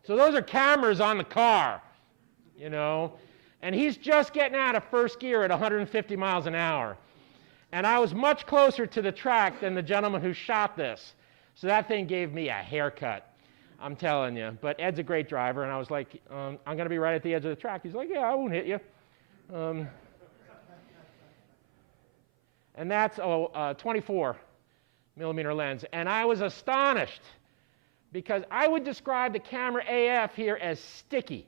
So those are cameras on the car, you know, and he's just getting out of first gear at 150 miles an hour. And I was much closer to the track than the gentleman who shot this. So that thing gave me a haircut, I'm telling you. But Ed's a great driver, and I was like, I'm going to be right at the edge of the track. He's like, yeah, I won't hit you. And that's a 24 millimeter lens. And I was astonished because I would describe the camera AF here as sticky.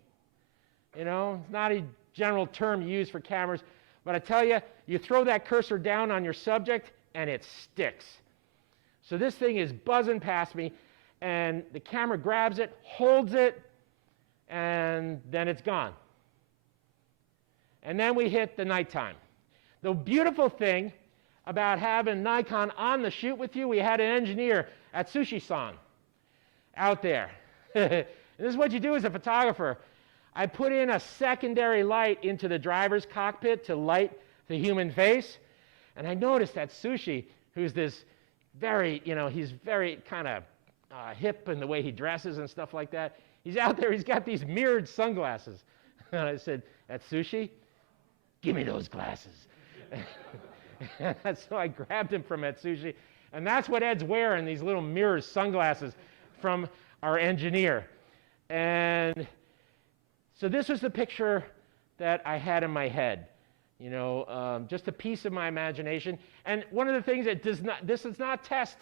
You know, it's not a general term used for cameras. But I tell you, you throw that cursor down on your subject, and it sticks. So this thing is buzzing past me, and the camera grabs it, holds it, and then it's gone. And then we hit the nighttime. The beautiful thing about having Nikon on the shoot with you, we had an engineer at Sushi-san out there. And this is what you do as a photographer. I put in a secondary light into the driver's cockpit to light the human face. And I noticed that Sushi, who's this very, he's very kind of hip in the way he dresses and stuff like that. He's out there, he's got these mirrored sunglasses. And I said, "That's Sushi? Give me those glasses." So I grabbed him from Atsushi, and that's what Ed's wearing, these little mirror sunglasses from our engineer. And so this was the picture that I had in my head, just a piece of my imagination. And one of the things that this does not test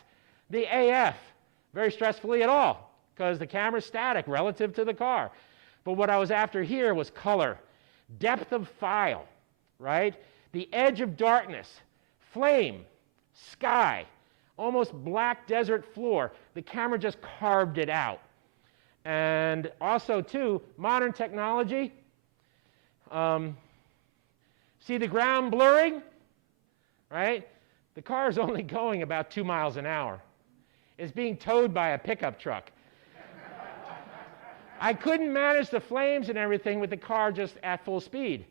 the AF very stressfully at all, because the camera's static relative to the car. But what I was after here was color, depth of file, right? The edge of darkness, flame, sky, almost black desert floor. The camera just carved it out. And also, too, modern technology. See the ground blurring, right? The car is only going about 2 miles an hour. It's being towed by a pickup truck. I couldn't manage the flames and everything with the car just at full speed.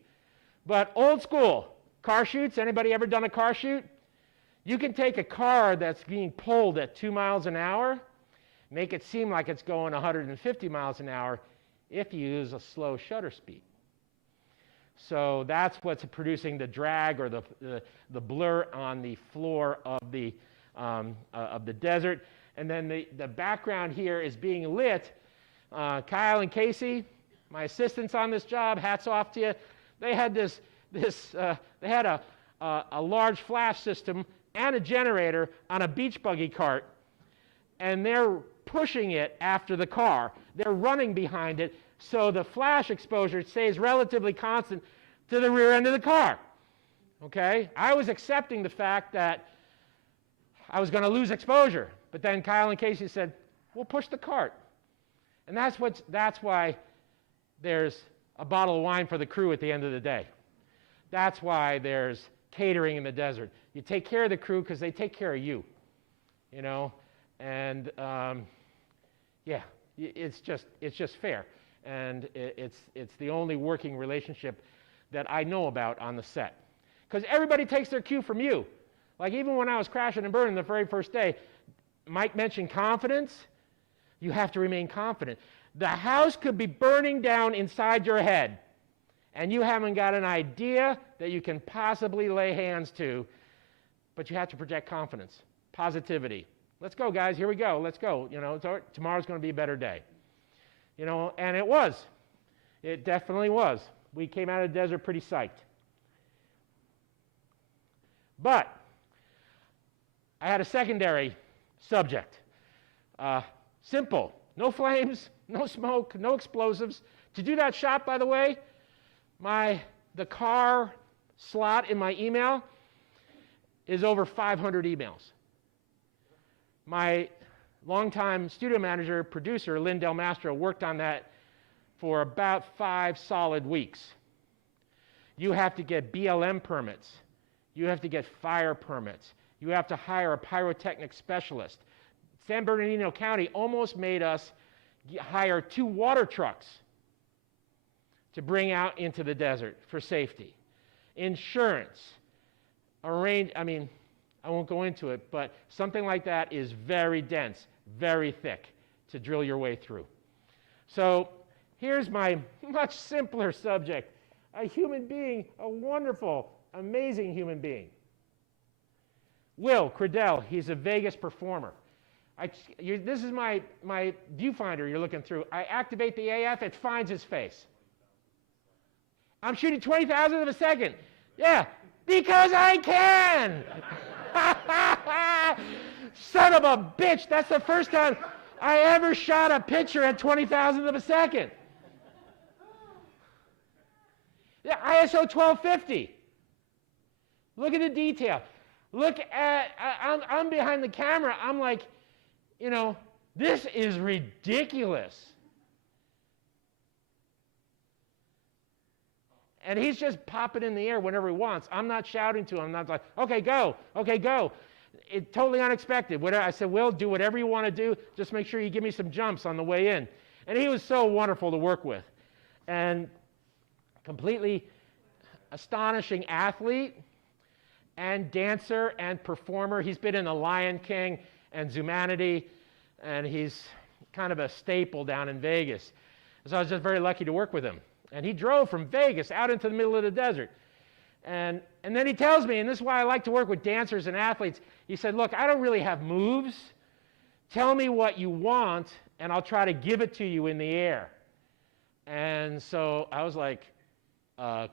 But old school car shoots, anybody ever done a car shoot? You can take a car that's being pulled at 2 miles an hour, make it seem like it's going 150 miles an hour if you use a slow shutter speed. So that's what's producing the drag or the blur on the floor of the desert. And then the background here is being lit. Kyle and Casey, my assistants on this job, hats off to you. They had they had a large flash system and a generator on a beach buggy cart, and they're pushing it after the car. They're running behind it, so the flash exposure stays relatively constant to the rear end of the car. Okay? I was accepting the fact that I was going to lose exposure, but then Kyle and Casey said, "We'll push the cart." And that's why there's a bottle of wine for the crew at the end of the day. That's why there's catering in the desert. You take care of the crew because they take care of you, and it's just fair, and it's the only working relationship that I know about on the set, because everybody takes their cue from you. Like even when I was crashing and burning the very first day, Mike mentioned confidence. You have to remain confident. The house could be burning down inside your head, and you haven't got an idea that you can possibly lay hands to, but you have to project confidence, positivity. Let's go, guys. Here we go. Let's go. Tomorrow's going to be a better day. And it was. It definitely was. We came out of the desert pretty psyched. But I had a secondary subject. Simple. No flames, no smoke, no explosives. To do that shot, by the way, the car slot in my email is over 500 emails. My longtime studio manager, producer, Lynn Del Mastro, worked on that for about 5 solid weeks. You have to get BLM permits. You have to get fire permits. You have to hire a pyrotechnic specialist. San Bernardino County almost made us hire 2 water trucks to bring out into the desert for safety. Insurance, I won't go into it, but something like that is very dense, very thick to drill your way through. So here's my much simpler subject. A human being, a wonderful, amazing human being. Will Credell, he's a Vegas performer. This is my viewfinder you're looking through. I activate the AF, it finds his face. I'm shooting 20,000 of a second. Yeah, because I can! Son of a bitch, that's the first time I ever shot a picture at 20,000 of a second. Yeah, ISO 1250. Look at the detail. Look at, I'm behind the camera, I'm like, this is ridiculous. And he's just popping in the air whenever he wants. I'm not shouting to him. I'm not like, okay, go, okay, go. It's totally unexpected. I said, Will, do whatever you want to do. Just make sure you give me some jumps on the way in. And he was so wonderful to work with. And completely astonishing athlete and dancer and performer. He's been in The Lion King and Zumanity, and he's kind of a staple down in Vegas. So I was just very lucky to work with him. And he drove from Vegas out into the middle of the desert. And then he tells me, and this is why I like to work with dancers and athletes, he said, look, I don't really have moves. Tell me what you want, and I'll try to give it to you in the air. And so I was like,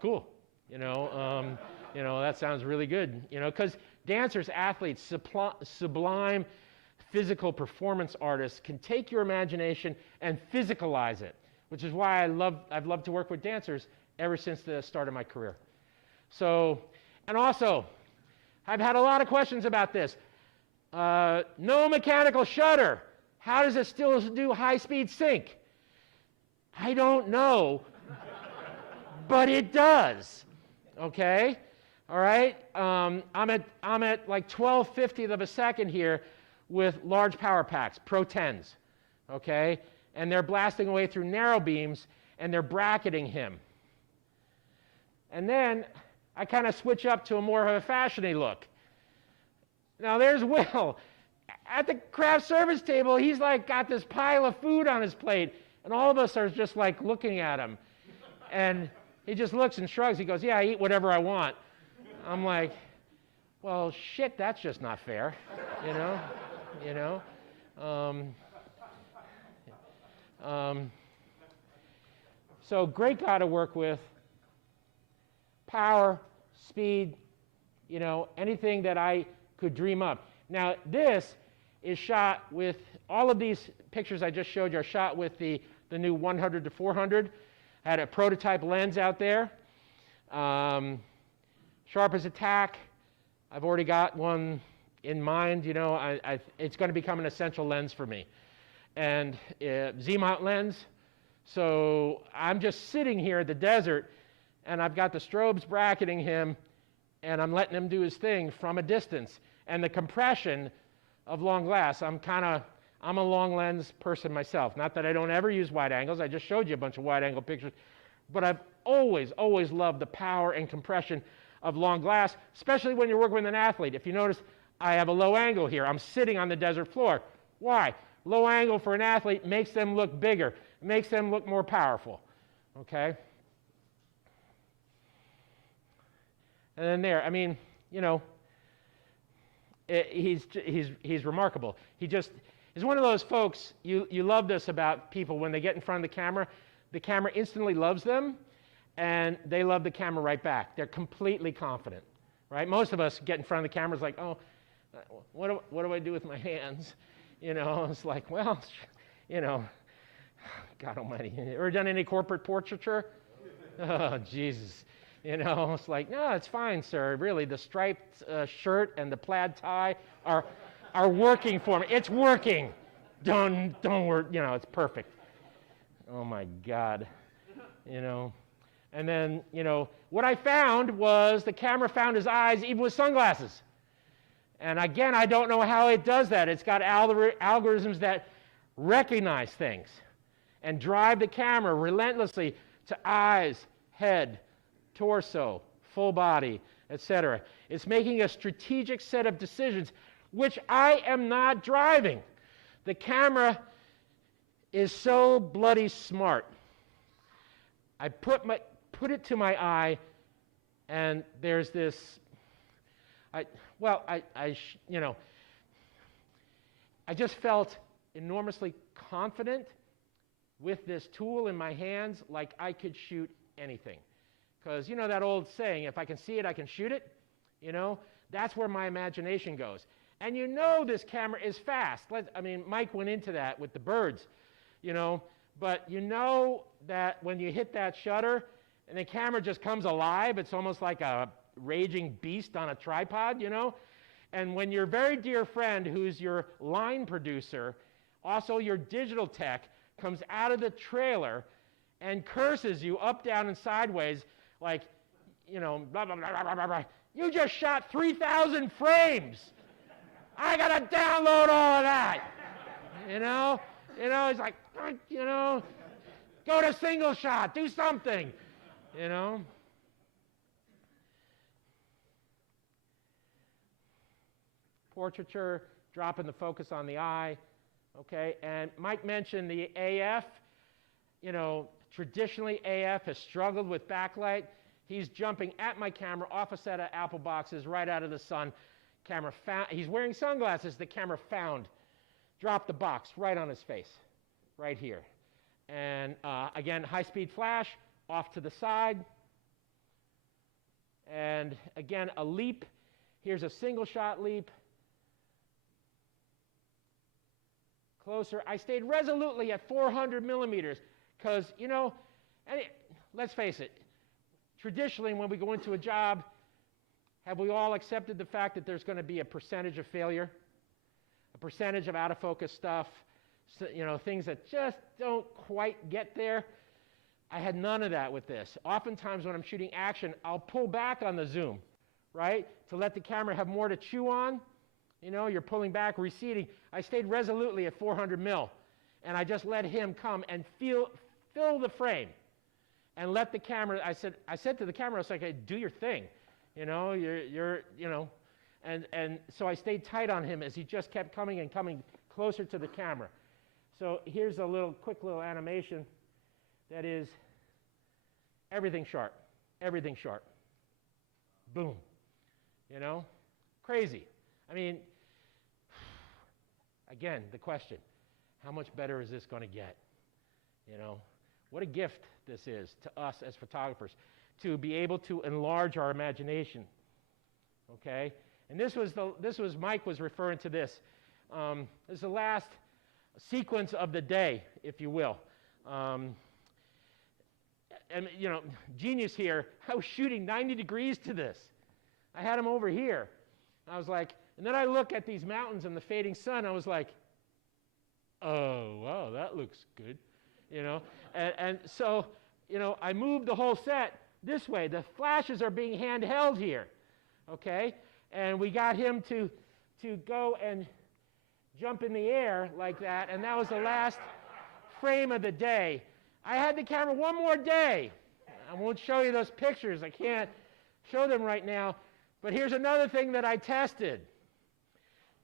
cool. That sounds really good. Because dancers, athletes, sublime physical performance artists can take your imagination and physicalize it, which is why I've loved to work with dancers ever since the start of my career. So, and also, I've had a lot of questions about this. No mechanical shutter. How does it still do high-speed sync? I don't know, but it does. Okay, all right. I'm at like 12/50th of a second here with large power packs, Pro 10s. Okay, and they're blasting away through narrow beams, and they're bracketing him. And then I kind of switch up to a more of a fashiony look. Now there's Will. At the craft service table, he's like got this pile of food on his plate, and all of us are just like looking at him. And he just looks and shrugs. He goes, yeah, I eat whatever I want. I'm like, well, shit, that's just not fair, So great guy to work with. Power, speed, anything that I could dream up. Now, this is shot with, all of these pictures I just showed you are shot with the new 100 to 400. I had a prototype lens out there. Sharp as a tack. I've already got one in mind. It's going to become an essential lens for me. And Z-mount lens. So I'm just sitting here at the desert, and I've got the strobes bracketing him, and I'm letting him do his thing from a distance. And the compression of long glass, I'm a long lens person myself. Not that I don't ever use wide angles. I just showed you a bunch of wide angle pictures. But I've always loved the power and compression of long glass, especially when you're working with an athlete. If you notice, I have a low angle here. I'm sitting on the desert floor. Why? Low angle for an athlete makes them look bigger, makes them look more powerful. Okay? And then there, he's remarkable. He's one of those folks, you love this about people when they get in front of the camera instantly loves them, and they love the camera right back. They're completely confident, right? Most of us get in front of the camera, it's like, oh, what do I do with my hands? It's like, well, God almighty. Ever done any corporate portraiture? Oh, Jesus. It's like, no, it's fine, sir. Really, the striped shirt and the plaid tie are working for me. It's working. Don't worry. It's perfect. Oh my God. And then, what I found was the camera found his eyes even with sunglasses. And again, I don't know how it does that. It's got algorithms that recognize things and drive the camera relentlessly to eyes, head, torso, full body, etc. It's making a strategic set of decisions, which I am not driving. The camera is so bloody smart. I put it to my eye, and there's this. I just felt enormously confident with this tool in my hands, like I could shoot anything. Because that old saying, if I can see it, I can shoot it. That's where my imagination goes. And this camera is fast. Mike went into that with the birds, but that when you hit that shutter and the camera just comes alive, it's almost like a raging beast on a tripod, And when your very dear friend, who's your line producer, also your digital tech, comes out of the trailer and curses you up, down, and sideways like, you know, blah, blah, blah, blah, blah, blah. You just shot 3,000 frames. I got to download all of that. You know, it's like, you know, go to single shot, do something, you know. Portraiture, dropping the focus on the eye, okay? And Mike mentioned the AF. You know, traditionally AF has struggled with backlight. He's jumping at my camera off a set of Apple boxes right out of the sun. Camera found, he's wearing sunglasses, the camera found. Dropped the box right on his face, right here. And again, high-speed flash, off to the side. And again, a leap. Here's a single-shot leap. Closer. I stayed resolutely at 400 millimeters because, you know, let's face it, traditionally when we go into a job, have we all accepted the fact that there's going to be a percentage of failure, a percentage of out-of-focus stuff, so, you know, things that just don't quite get there? I had none of that with this. Oftentimes when I'm shooting action, I'll pull back on the zoom, right, to let the camera have more to chew on. You know, you're pulling back, receding. I stayed resolutely at 400 mil, and I just let him come and fill the frame, and let the camera. I said to the camera, I was like, hey, do your thing, you know, you know, and so I stayed tight on him as he just kept coming and coming closer to the camera. So here's a quick little animation that is everything sharp, everything sharp. Boom, you know, crazy. I mean, again, the question, how much better is this going to get? You know, what a gift this is to us as photographers, to be able to enlarge our imagination, okay? And this was Mike was referring to this. This is the last sequence of the day, if you will. And, you know, genius here, I was shooting 90 degrees to this. I had him over here. I was like, and then I look at these mountains and the fading sun, I was like, oh, wow, that looks good, you know? And so, you know, I moved the whole set this way. The flashes are being handheld here, okay? And we got him to go and jump in the air like that, and that was the last frame of the day. I had the camera one more day. I won't show you those pictures. I can't show them right now. But here's another thing that I tested.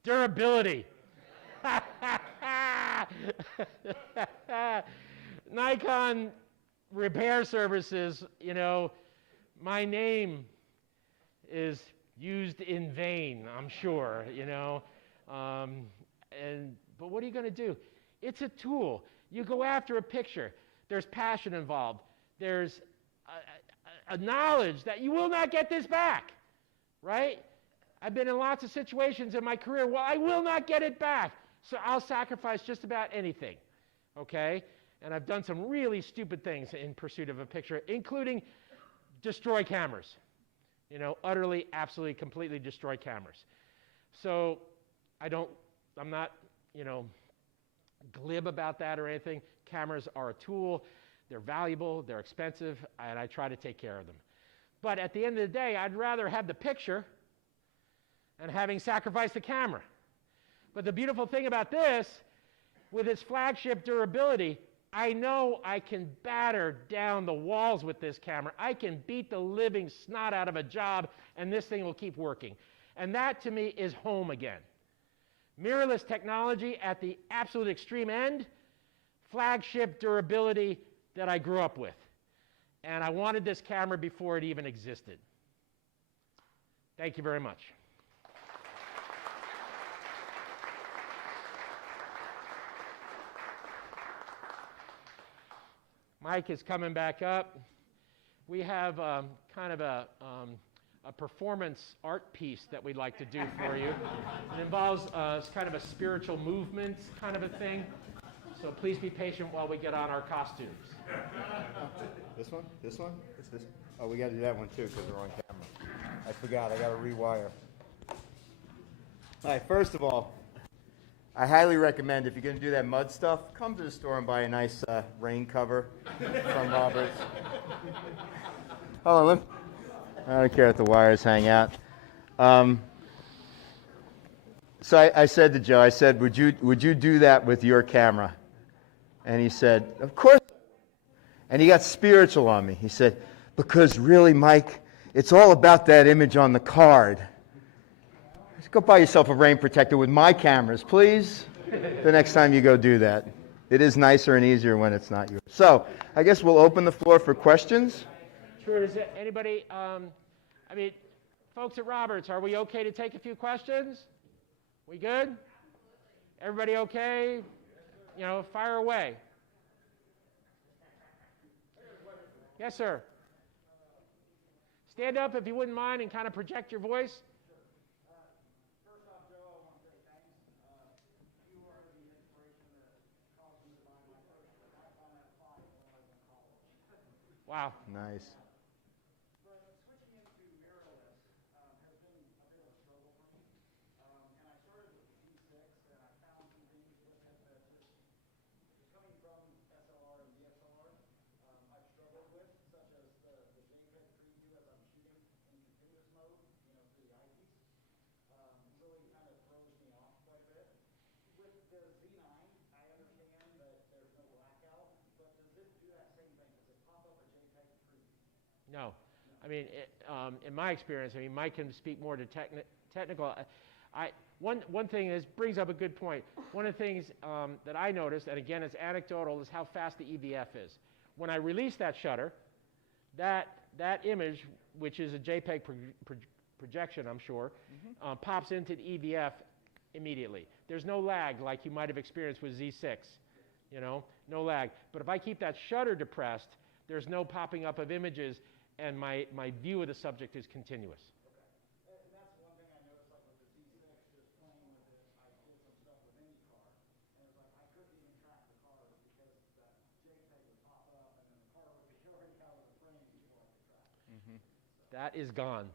Durability. Nikon repair services, you know, my name is used in vain, I'm sure, you know. But what are you going to do? It's a tool. You go after a picture. There's passion involved. There's a knowledge that you will not get this back, right? I've been in lots of situations in my career, well, I will not get it back, so I'll sacrifice just about anything, okay? And I've done some really stupid things in pursuit of a picture, including destroy cameras, you know, utterly, absolutely, completely destroy cameras. So I'm not, you know, glib about that or anything. Cameras are a tool. They're valuable. They're expensive, and I try to take care of them. But at the end of the day, I'd rather have the picture and having sacrificed the camera. But the beautiful thing about this, with its flagship durability, I know I can batter down the walls with this camera. I can beat the living snot out of a job, and this thing will keep working. And that, to me, is home again. Mirrorless technology at the absolute extreme end, flagship durability that I grew up with. And I wanted this camera before it even existed. Thank you very much. Mike is coming back up. We have kind of a performance art piece that we'd like to do for you. It involves kind of a spiritual movement kind of a thing. So please be patient while we get on our costumes. This one? This one? This? Oh, we got to do that one too because we're on camera. I forgot. I got to rewire. All right. First of all, I highly recommend if you're going to do that mud stuff, come to the store and buy a nice rain cover from Roberts. Hold on, I don't care if the wires hang out. So I said to Joe, I said, would you do that with your camera? And he said, of course. And he got spiritual on me. He said, because really, Mike, it's all about that image on the card. I said, go buy yourself a rain protector with my cameras, please, the next time you go do that. It is nicer and easier when it's not yours. So I guess we'll open the floor for questions. Sure. Is there anybody, folks at Roberts, are we okay to take a few questions? We good? Everybody okay? Fire away. Yes, sir. Stand up if you wouldn't mind and kind of project your voice. First off, Joe, I want to say thanks. You are the inspiration that caused me to buy my first Nikon at 5 when I was in college. Wow. Nice. But switching into mirrorless has been a bit of a struggle for me. And I started with the Z6, and I found some things with it that just coming from SLR and DSLR, I've struggled with, such as the JPEG preview as I'm shooting in continuous mode, through the eyepiece. Really kind of throws me off quite a bit. With the Z9, I understand that there's no blackout, but does it do that same thing? Does it pop up a JPEG preview? No. In my experience, Mike can speak more to technical. One thing is brings up a good point. One of the things that I noticed, and again, it's anecdotal, is how fast the EVF is. When I release that shutter, that image, which is a JPEG projection, I'm sure, pops into the EVF immediately. There's no lag like you might have experienced with Z6, no lag. But if I keep that shutter depressed, there's no popping up of images, and my view of the subject is continuous. Okay. And that's one thing I noticed, like with the Z6, just playing with it, I did some stuff with IndyCar, and it's like I couldn't even track the cars because that JPEG would pop up, and then the car would be already out of the frame before I could track it. That is gone.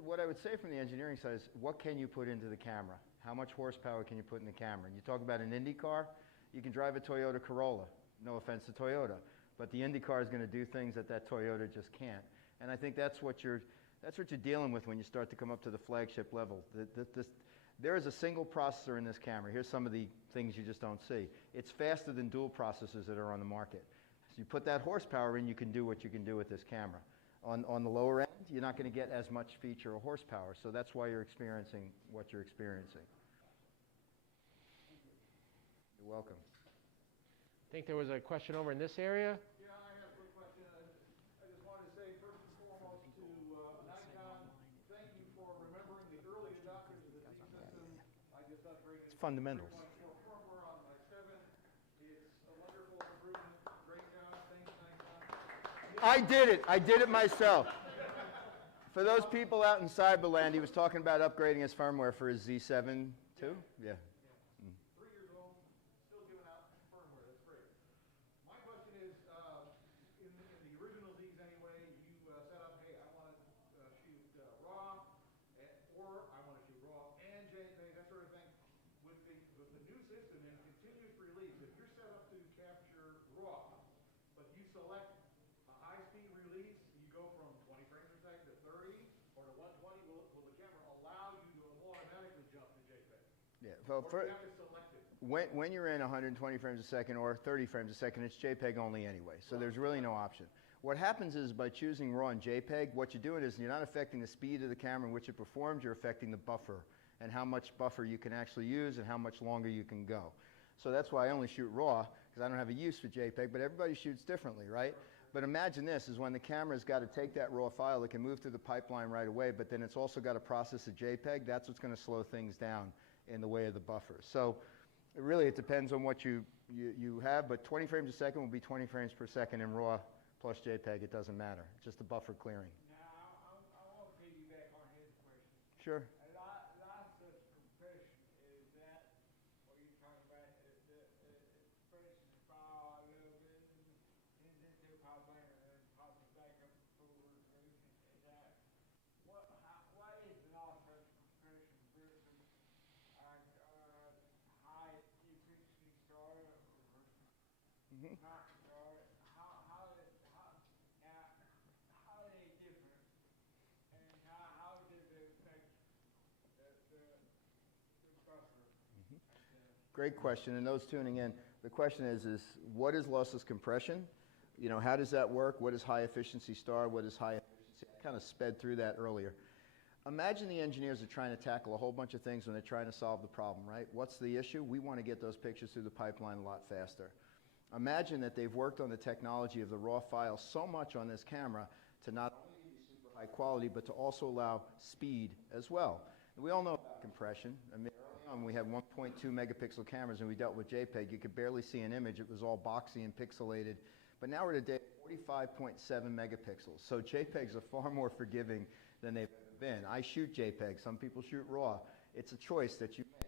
What I would say from the engineering side is, what can you put into the camera? How much horsepower can you put in the camera? You talk about an Indy car, you can drive a Toyota Corolla. No offense to Toyota, but the Indy car is going to do things that Toyota just can't. And I think that's what you're dealing with when you start to come up to the flagship level. There is a single processor in this camera. Here's some of the things you just don't see. It's faster than dual processors that are on the market. So you put that horsepower in, you can do what you can do with this camera. On the lower end, you're not going to get as much feature or horsepower, so that's why you're experiencing what you're experiencing. You're welcome. I think there was a question over in this area. Yeah, I have a quick question. I just wanted to say, first and foremost, to Nikon, thank you for remembering the early adopters of the Z system. I just upgraded It's fundamentals. 3.4 firmware on my 7. It's a wonderful improvement. Great job. Thanks, Nikon. I did it myself. For those people out in Cyberland, he was talking about upgrading his firmware for his Z7 too? Yeah. 3 years old, still giving out firmware. That's great. My question is, in the original Zs anyway, you set up, hey, I want to shoot RAW, or I want to shoot RAW and JPEG, that sort of thing. With the new system and continuous release, if you're set up to capture RAW, but you select a high-speed release, you go from 20 frames per second to 30 or to 120, will the camera allow you to automatically jump to JPEG? Yeah. Well, Or do you have to select it? when you're in 120 frames a second or 30 frames a second, it's JPEG only anyway, so there's really no option. What happens is by choosing RAW and JPEG, what you're doing is you're not affecting the speed of the camera in which it performs, you're affecting the buffer and how much buffer you can actually use and how much longer you can go. So that's why I only shoot RAW, because I don't have a use for JPEG, but everybody shoots differently, right? But imagine this, is when the camera's got to take that RAW file, it can move through the pipeline right away, but then it's also got to process a JPEG. That's what's going to slow things down in the way of the buffer. So really it depends on what you have, but 20 frames a second will be 20 frames per second in RAW plus JPEG. It doesn't matter. It's just the buffer clearing. Now, I want to piggyback on his question. Sure. Lots of compression, is that what you're talking about? The compression fall a little bit into the pipeline and then pops it back up to full resolution. Is that what is an offset compression versus high efficiency startup versus not startup? Great question. And those tuning in, the question is what is lossless compression? You know, how does that work? What is high efficiency star? What is high efficiency? I kind of sped through that earlier. Imagine the engineers are trying to tackle a whole bunch of things when they're trying to solve the problem, right? What's the issue? We want to get those pictures through the pipeline a lot faster. Imagine that they've worked on the technology of the raw file so much on this camera to not only be super high quality, but to also allow speed as well. And we all know about compression. I mean, early on we had 1.2 megapixel cameras and we dealt with JPEG. You could barely see an image. It was all boxy and pixelated. But now we're at a day 45.7 megapixels. So JPEGs are far more forgiving than they've ever been. I shoot JPEG. Some people shoot RAW. It's a choice that you make.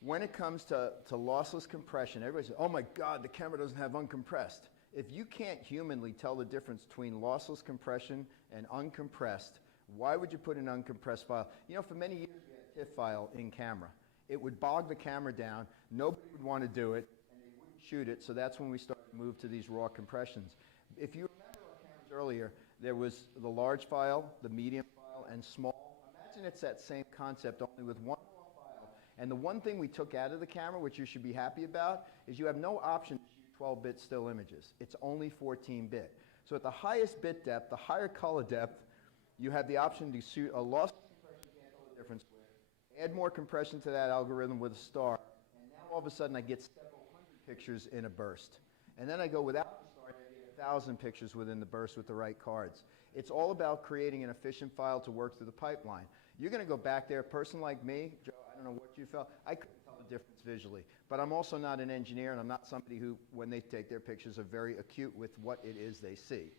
When it comes to lossless compression, everybody says, oh my God, the camera doesn't have uncompressed. If you can't humanly tell the difference between lossless compression and uncompressed, why would you put an uncompressed file? You know, for many years we had a TIFF file in camera. It would bog the camera down. Nobody would want to do it, and they wouldn't shoot it, so that's when we started to move to these raw compressions. If you remember our cameras earlier, there was the large file, the medium file, and small. Imagine it's that same concept, only with one raw file. And the one thing we took out of the camera, which you should be happy about, is you have no option to shoot 12-bit still images. It's only 14-bit. So at the highest bit depth, the higher color depth, you have the option to shoot a lossless compression you can't tell the difference with. Add more compression to that algorithm with a star, and now all of a sudden I get several hundred pictures in a burst. And then I go without the star, and I get 1,000 pictures within the burst with the right cards. It's all about creating an efficient file to work through the pipeline. You're going to go back there, a person like me, Joe, I don't know what you felt, I couldn't tell the difference visually. But I'm also not an engineer, and I'm not somebody who, when they take their pictures, are very acute with what it is they see.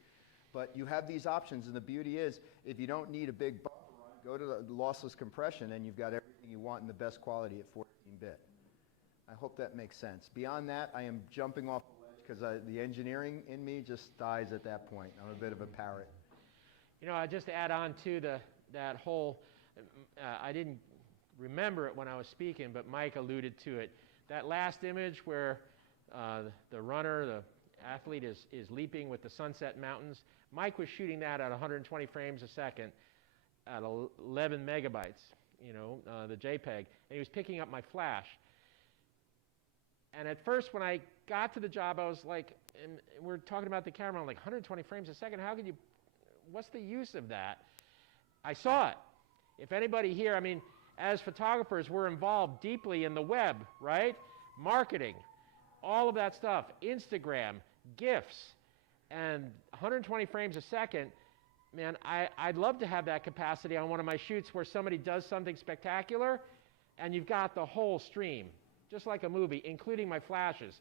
But you have these options, and the beauty is, if you don't need a big buffer run, go to the lossless compression, and you've got everything you want in the best quality at 14-bit. I hope that makes sense. Beyond that, I am jumping off the ledge because the engineering in me just dies at that point. I'm a bit of a parrot. You know, I just add on to that whole, I didn't remember it when I was speaking, but Mike alluded to it. That last image where the runner, the athlete is leaping with the sunset mountains, Mike was shooting that at 120 frames a second at 11 megabytes, you know, the JPEG, and he was picking up my flash. And at first when I got to the job, I was like, and we're talking about the camera, I'm like, 120 frames a second, how could you, what's the use of that? I saw it. If anybody here, I mean, as photographers, we're involved deeply in the web, right? Marketing, all of that stuff, Instagram, GIFs, and 120 frames a second, man, I'd love to have that capacity on one of my shoots where somebody does something spectacular, and you've got the whole stream, just like a movie, including my flashes.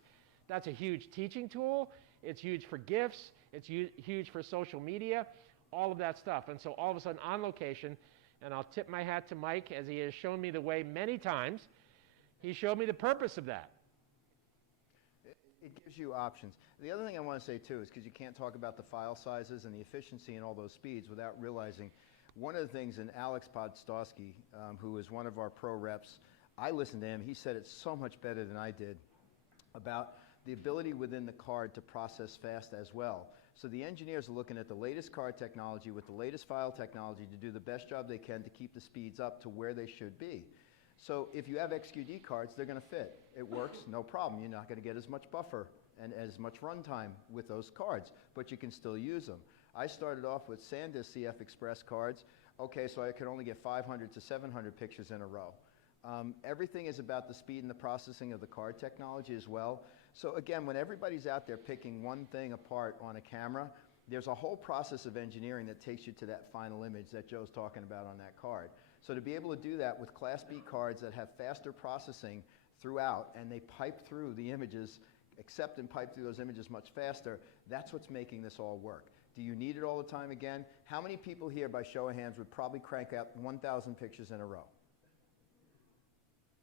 That's a huge teaching tool. It's huge for GIFs. It's huge for social media, all of that stuff. And so all of a sudden on location, and I'll tip my hat to Mike as he has shown me the way many times, he showed me the purpose of that. It gives you options. The other thing I want to say too is because you can't talk about the file sizes and the efficiency and all those speeds without realizing one of the things, and Alex Podstosky, who is one of our pro reps, I listened to him, he said it so much better than I did about the ability within the card to process fast as well. So the engineers are looking at the latest card technology with the latest file technology to do the best job they can to keep the speeds up to where they should be. So if you have XQD cards, they're going to fit. It works, no problem. You're not going to get as much buffer and as much runtime with those cards, but you can still use them. I started off with SanDisk CF Express cards. Okay, so I could only get 500 to 700 pictures in a row. Everything is about the speed and the processing of the card technology as well. So again, when everybody's out there picking one thing apart on a camera, there's a whole process of engineering that takes you to that final image that Joe's talking about on that card. So to be able to do that with Class B cards that have faster processing throughout, and they pipe through the images, accept and pipe through those images much faster, that's what's making this all work. Do you need it all the time again? How many people here, by show of hands, would probably crank out 1,000 pictures in a row?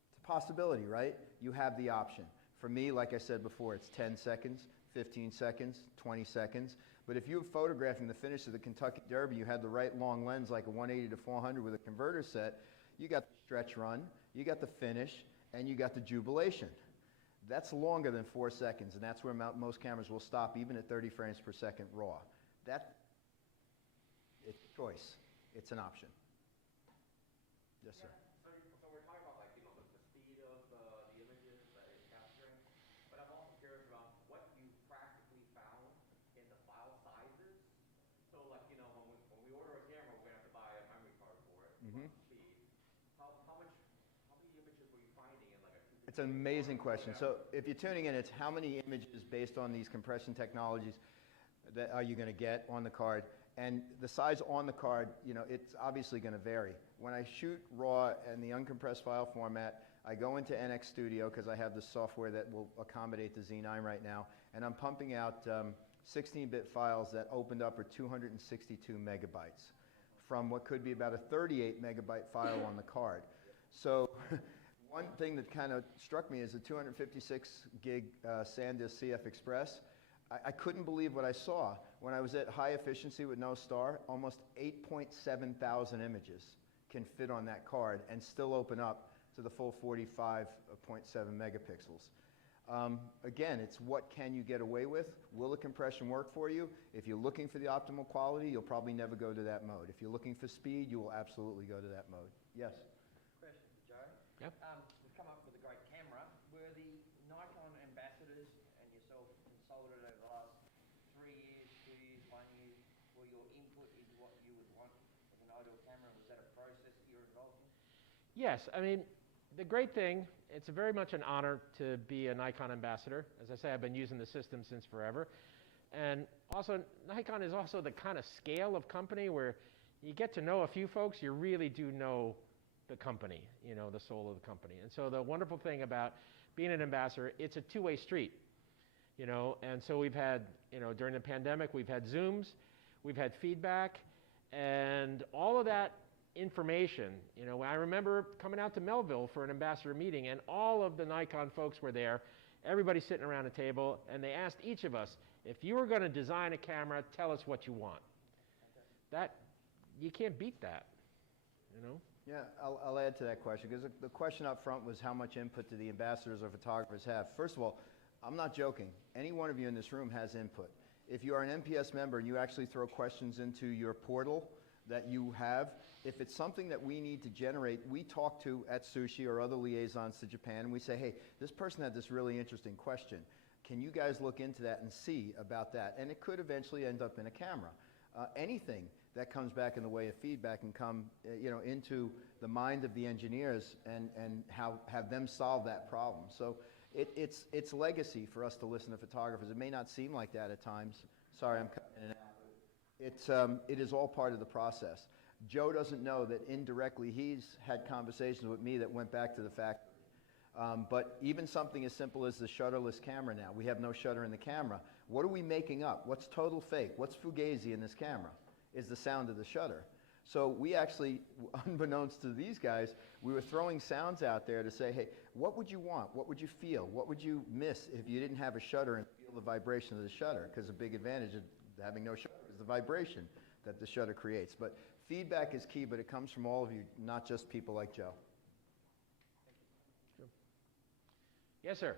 It's a possibility, right? You have the option. For me, like I said before, it's 10 seconds, 15 seconds, 20 seconds. But if you were photographing the finish of the Kentucky Derby, you had the right long lens, like a 180 to 400 with a converter set, you got the stretch run, you got the finish, and you got the jubilation. That's longer than 4 seconds, and that's where most cameras will stop, even at 30 frames per second raw. It's a choice. It's an option. Yes, sir. So we're talking about, like, you know, the speed of the images, It's an amazing question. So if you're tuning in, it's how many images based on these compression technologies that are you going to get on the card. And the size on the card, you know, it's obviously going to vary. When I shoot RAW and the uncompressed file format, I go into NX Studio because I have the software that will accommodate the Z9 right now, and I'm pumping out 16-bit files that opened up are 262 megabytes from what could be about a 38 megabyte file on the card. So one thing that kind of struck me is the 256 gig SanDisk CF Express. I couldn't believe what I saw. When I was at high efficiency with no star, almost 8.7 thousand images can fit on that card and still open up to the full 45.7 megapixels. Again, it's what can you get away with? Will the compression work for you? If you're looking for the optimal quality, you'll probably never go to that mode. If you're looking for speed, you will absolutely go to that mode. Yes? Question for Joe. Yep. We've come up with a great camera. Were the Nikon ambassadors and yourself consulted over the last 3 years, 2 years, 1 year, for your input into what you would want with an ideal camera? Was that a process that you're involved in? Yes, I mean, the great thing, it's very much an honor to be a Nikon ambassador. As I say, I've been using the system since forever. And also, Nikon is also the kind of scale of company where you get to know a few folks, you really do know the company, you know, the soul of the company. And so the wonderful thing about being an ambassador, it's a two-way street, you know. And so we've had, you know, during the pandemic, we've had Zooms, we've had feedback, and all of that information, you know, I remember coming out to Melville for an ambassador meeting, and all of the Nikon folks were there, everybody sitting around a table, and they asked each of us, if you were going to design a camera, tell us what you want. That, you can't beat that, you know? Yeah, I'll add to that question, because the question up front was how much input do the ambassadors or photographers have. First of all, I'm not joking. Any one of you in this room has input. If you are an MPS member and you actually throw questions into your portal that you have, if it's something that we need to generate, we talk to at Sushi or other liaisons to Japan, and we say, hey, this person had this really interesting question. Can you guys look into that and see about that? And it could eventually end up in a camera. Anything that comes back in the way of feedback can come you know, into the mind of the engineers and have them solve that problem. So it's legacy for us to listen to photographers. It may not seem like that at times. Sorry, I'm cutting in and out. It is all part of the process. Joe doesn't know that indirectly he's had conversations with me that went back to the factory. But even something as simple as the shutterless camera now, we have no shutter in the camera. What are we making up? What's total fake? What's fugazi in this camera? Is the sound of the shutter. So we actually, unbeknownst to these guys, we were throwing sounds out there to say, hey, what would you want? What would you feel? What would you miss if you didn't have a shutter and feel the vibration of the shutter? Because a big advantage of having no shutter is the vibration that the shutter creates. But feedback is key, but it comes from all of you, not just people like Joe. Sure. Yes, sir.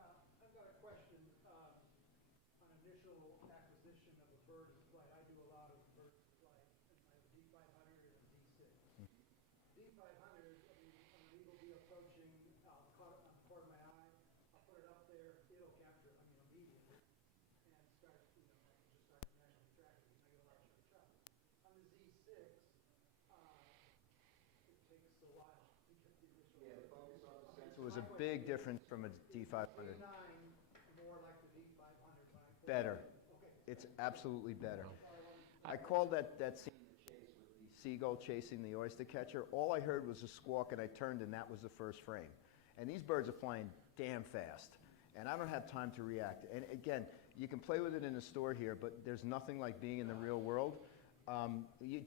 I've got a question on initial acquisition of a bird flight. I do a lot of bird flight. I have a D500 and a D6. D500, I mean, an eagle will be approaching, I'll caught it on the corner of my eye, I'll put it up there, it'll capture it, I mean, immediately, and start, you know, I can just start naturally tracking because I get a lot of shutter traffic. On the Z6, it takes a while to get the initial. Yeah, the focus on the sensor was a big difference from a D500. More like the D500. Better. Okay. It's absolutely better. I called that scene the chase with the seagull chasing the oyster catcher. All I heard was a squawk, and I turned, and that was the first frame. And these birds are flying damn fast, and I don't have time to react. And again, you can play with it in a store here, but there's nothing like being in the real world.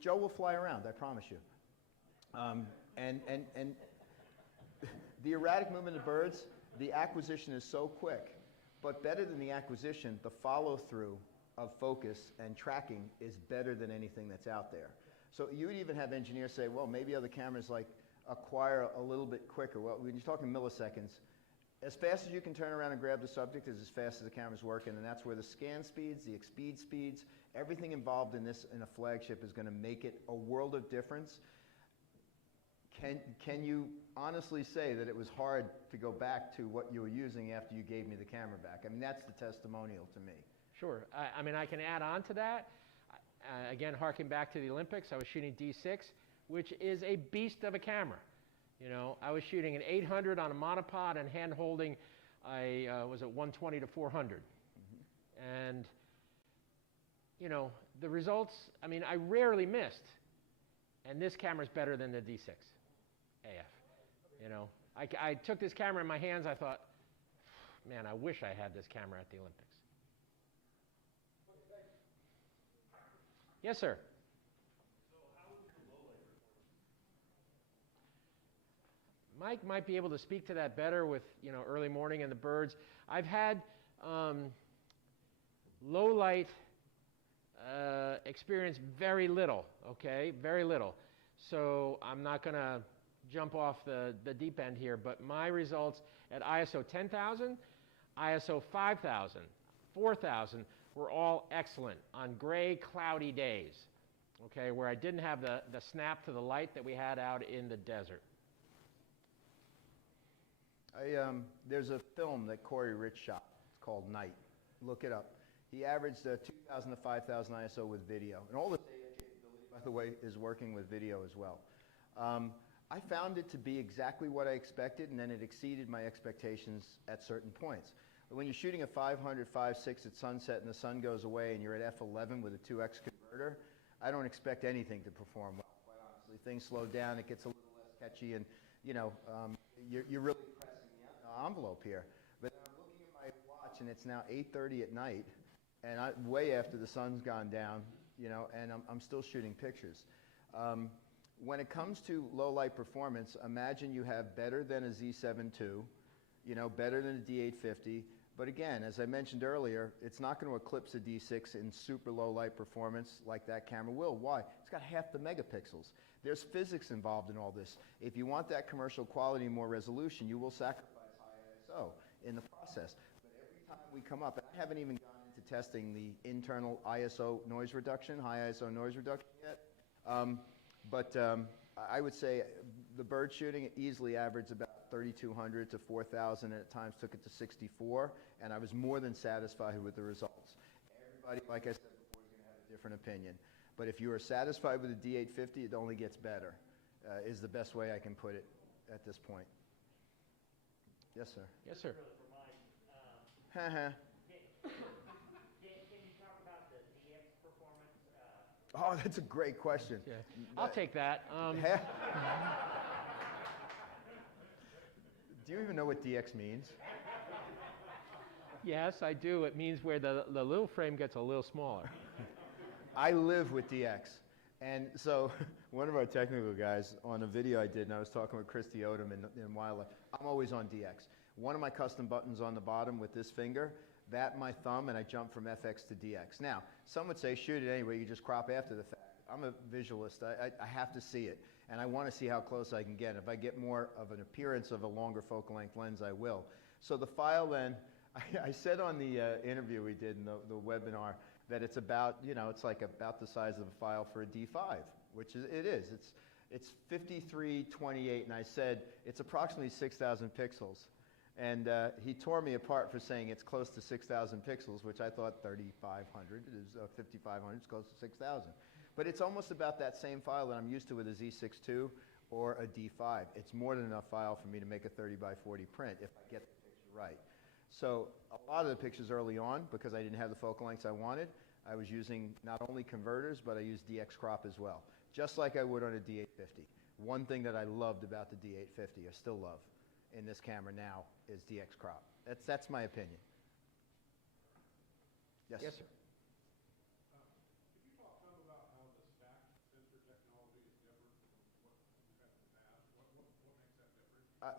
Joe will fly around, I promise you. And the erratic movement of birds, the acquisition is so quick. But better than the acquisition, the follow-through of focus and tracking is better than anything that's out there. So you would even have engineers say, well, maybe other cameras like acquire a little bit quicker. Well, when you're talking milliseconds, as fast as you can turn around and grab the subject is as fast as the camera's working, and that's where the scan speeds, the speed speeds, everything involved in this in a flagship is going to make it a world of difference. Can you honestly say that it was hard to go back to what you were using after you gave me the camera back? I mean, that's the testimonial to me. Sure. I mean, I can add on to that. Again, harking back to the Olympics, I was shooting D6, which is a beast of a camera. You know, I was shooting an 800 on a monopod and hand holding was it 120 to 400. And, you know, the results, I mean, I rarely missed. And this camera's better than the D6 AF. You know, I took this camera in my hands, I thought, man, I wish I had this camera at the Olympics. Yes, sir. Mike might be able to speak to that better with, you know, early morning and the birds. I've had low light experience very little, okay, very little. So I'm not going to jump off the deep end here, but my results at ISO 10,000, ISO 5,000, 4,000 were all excellent on gray, cloudy days, okay, where I didn't have the snap to the light that we had out in the desert. There's a film that Corey Rich shot. It's called Night. Look it up. He averaged 2,000 to 5,000 ISO with video. And all the data capability, by the way, is working with video as well. I found it to be exactly what I expected, and then it exceeded my expectations at certain points. When you're shooting a 500, 5.6 at sunset and the sun goes away and you're at f11 with a 2x converter, I don't expect anything to perform well, quite honestly. Things slow down, it gets a little less catchy, and you know, you're really pressing the envelope here. But I'm looking at my watch and it's now 8:30 at night, and way after the sun's gone down, you know, and I'm still shooting pictures. When it comes to low light performance, imagine you have better than a Z7 II, you know, better than a D850. But again, as I mentioned earlier, it's not going to eclipse a D6 in super low light performance like that camera will. Why? It's got half the megapixels. There's physics involved in all this. If you want that commercial quality and more resolution, you will sacrifice high ISO in the process. But every time we come up, and I haven't even gone into testing the internal ISO noise reduction, high ISO noise reduction yet. I would say the bird shooting easily averaged about 3,200 to 4,000, and at times took it to 64, and I was more than satisfied with the results. Everybody, like I said before, is going to have a different opinion. But if you are satisfied with the D850, it only gets better, is the best way I can put it at this point. Yes, sir. Yes, sir. Can you talk about the DX performance? Oh, that's a great question. Yeah. I'll take that. Do you even know what DX means? Yes, I do. It means where the little frame gets a little smaller. I live with DX. And so one of our technical guys on a video I did, and I was talking with Christy Odom in Wildlife, I'm always on DX. One of my custom buttons on the bottom with this finger, that my thumb, and I jump from FX to DX. Now, some would say shoot it anyway, you just crop after the fact. I'm a visualist. I have to see it, and I want to see how close I can get. If I get more of an appearance of a longer focal length lens, I will. So the file then, I said on the interview we did in the webinar that it's about, you know, it's like about the size of a file for a D5, which it is. It's 5328, and I said it's approximately 6,000 pixels. And he tore me apart for saying it's close to 6,000 pixels, which I thought 3,500 is 5,500, it's close to 6,000. But it's almost about that same file that I'm used to with a Z6 II or a D5. It's more than enough file for me to make a 30 by 40 print if I get the picture right. So a lot of the pictures early on, because I didn't have the focal lengths I wanted, I was using not only converters, but I used DX crop as well, just like I would on a D850. One thing that I loved about the D850, I still love, in this camera now, is DX crop. That's my opinion. Yes? Yes, sir. Could you talk some about how the stack sensor technology is different from what we've had in the past? What makes that different?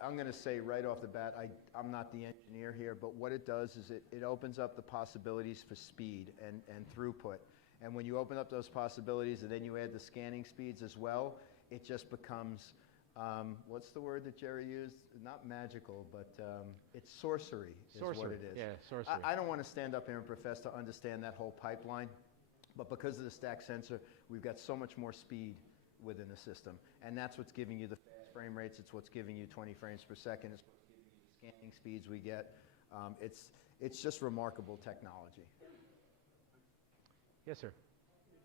I'm going to say right off the bat, I'm not the engineer here, but what it does is it opens up the possibilities for speed and throughput. And when you open up those possibilities and then you add the scanning speeds as well, it just becomes, what's the word that Jerry used? Not magical, but it's sorcery is what it is. Yeah, sorcery. I don't want to stand up here and profess to understand that whole pipeline, but because of the stack sensor, we've got so much more speed within the system. And that's what's giving you the fast frame rates. It's what's giving you 20 frames per second. It's what's giving you the scanning speeds we get. It's just remarkable technology. Yes, sir. So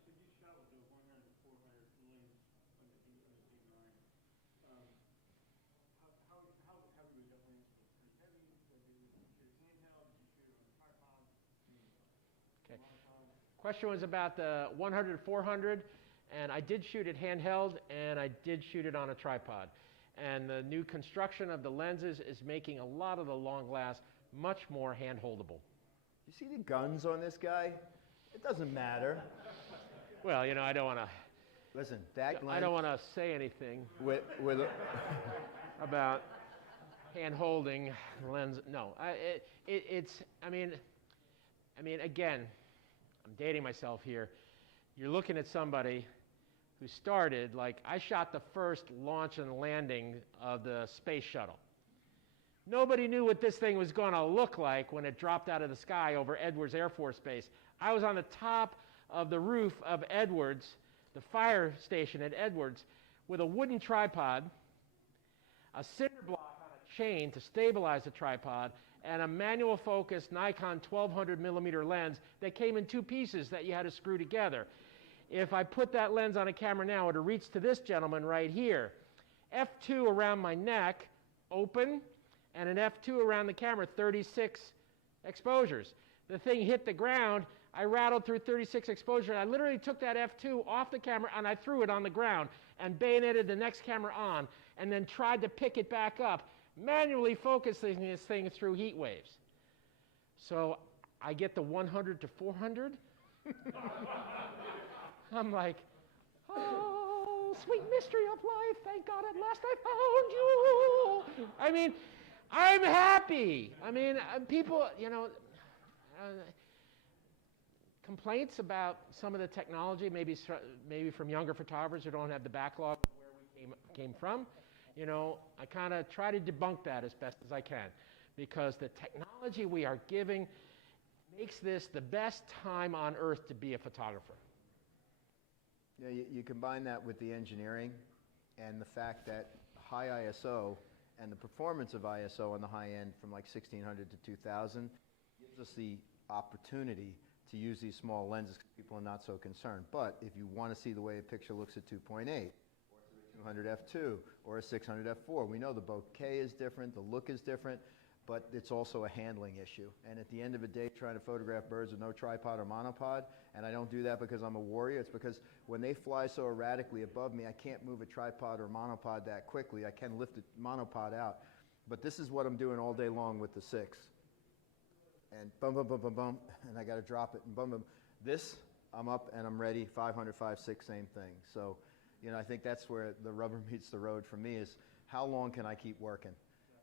you shot with the 100 to 400 lens on the D9. Question was about the 100, 400, and I did shoot it handheld, and I did shoot it on a tripod. And the new construction of the lenses is making a lot of the long glass much more hand-holdable. You see the guns on this guy? It doesn't matter. Well, you know, I don't want to. Listen, that lens. I don't want to say anything with about hand-holding lens. No, it's. I mean, again, I'm dating myself here. You're looking at somebody who started, like, I shot the first launch and landing of the space shuttle. Nobody knew what this thing was going to look like when it dropped out of the sky over Edwards Air Force Base. I was on the top of the roof of Edwards, the fire station at Edwards, with a wooden tripod, a cinder block on a chain to stabilize the tripod, and a manual focus Nikon 1200 millimeter lens that came in two pieces that you had to screw together. If I put that lens on a camera now, it would reach to this gentleman right here. F2 around my neck, open, and an F2 around the camera, 36 exposures. The thing hit the ground, I rattled through 36 exposures, and I literally took that F2 off the camera and I threw it on the ground and bayoneted the next camera on and then tried to pick it back up, manually focusing this thing through heat waves. So I get the 100 to 400. I'm like, oh, sweet mystery of life, thank God at last I found you. I mean, I'm happy. I mean, people, you know, complaints about some of the technology, maybe from younger photographers who don't have the backlog of where we came from. You know, I kind of try to debunk that as best as I can, because the technology we are giving makes this the best time on earth to be a photographer. Yeah, you combine that with the engineering and the fact that high ISO and the performance of ISO on the high end from like 1600 to 2000 gives us the opportunity to use these small lenses because people are not so concerned. But if you want to see the way a picture looks at 2.8, or 200 f2, or a 600 f4, we know the bokeh is different, the look is different, but it's also a handling issue. And at the end of the day, trying to photograph birds with no tripod or monopod, and I don't do that because I'm a warrior, it's because when they fly so erratically above me, I can't move a tripod or monopod that quickly. I can lift a monopod out. But this is what I'm doing all day long with the 6. And bum, bum, bum, bum, bum, and I got to drop it, and bum, bum. This, I'm up and I'm ready, 500, 5, 6, same thing. So, you know, I think that's where the rubber meets the road for me is how long can I keep working?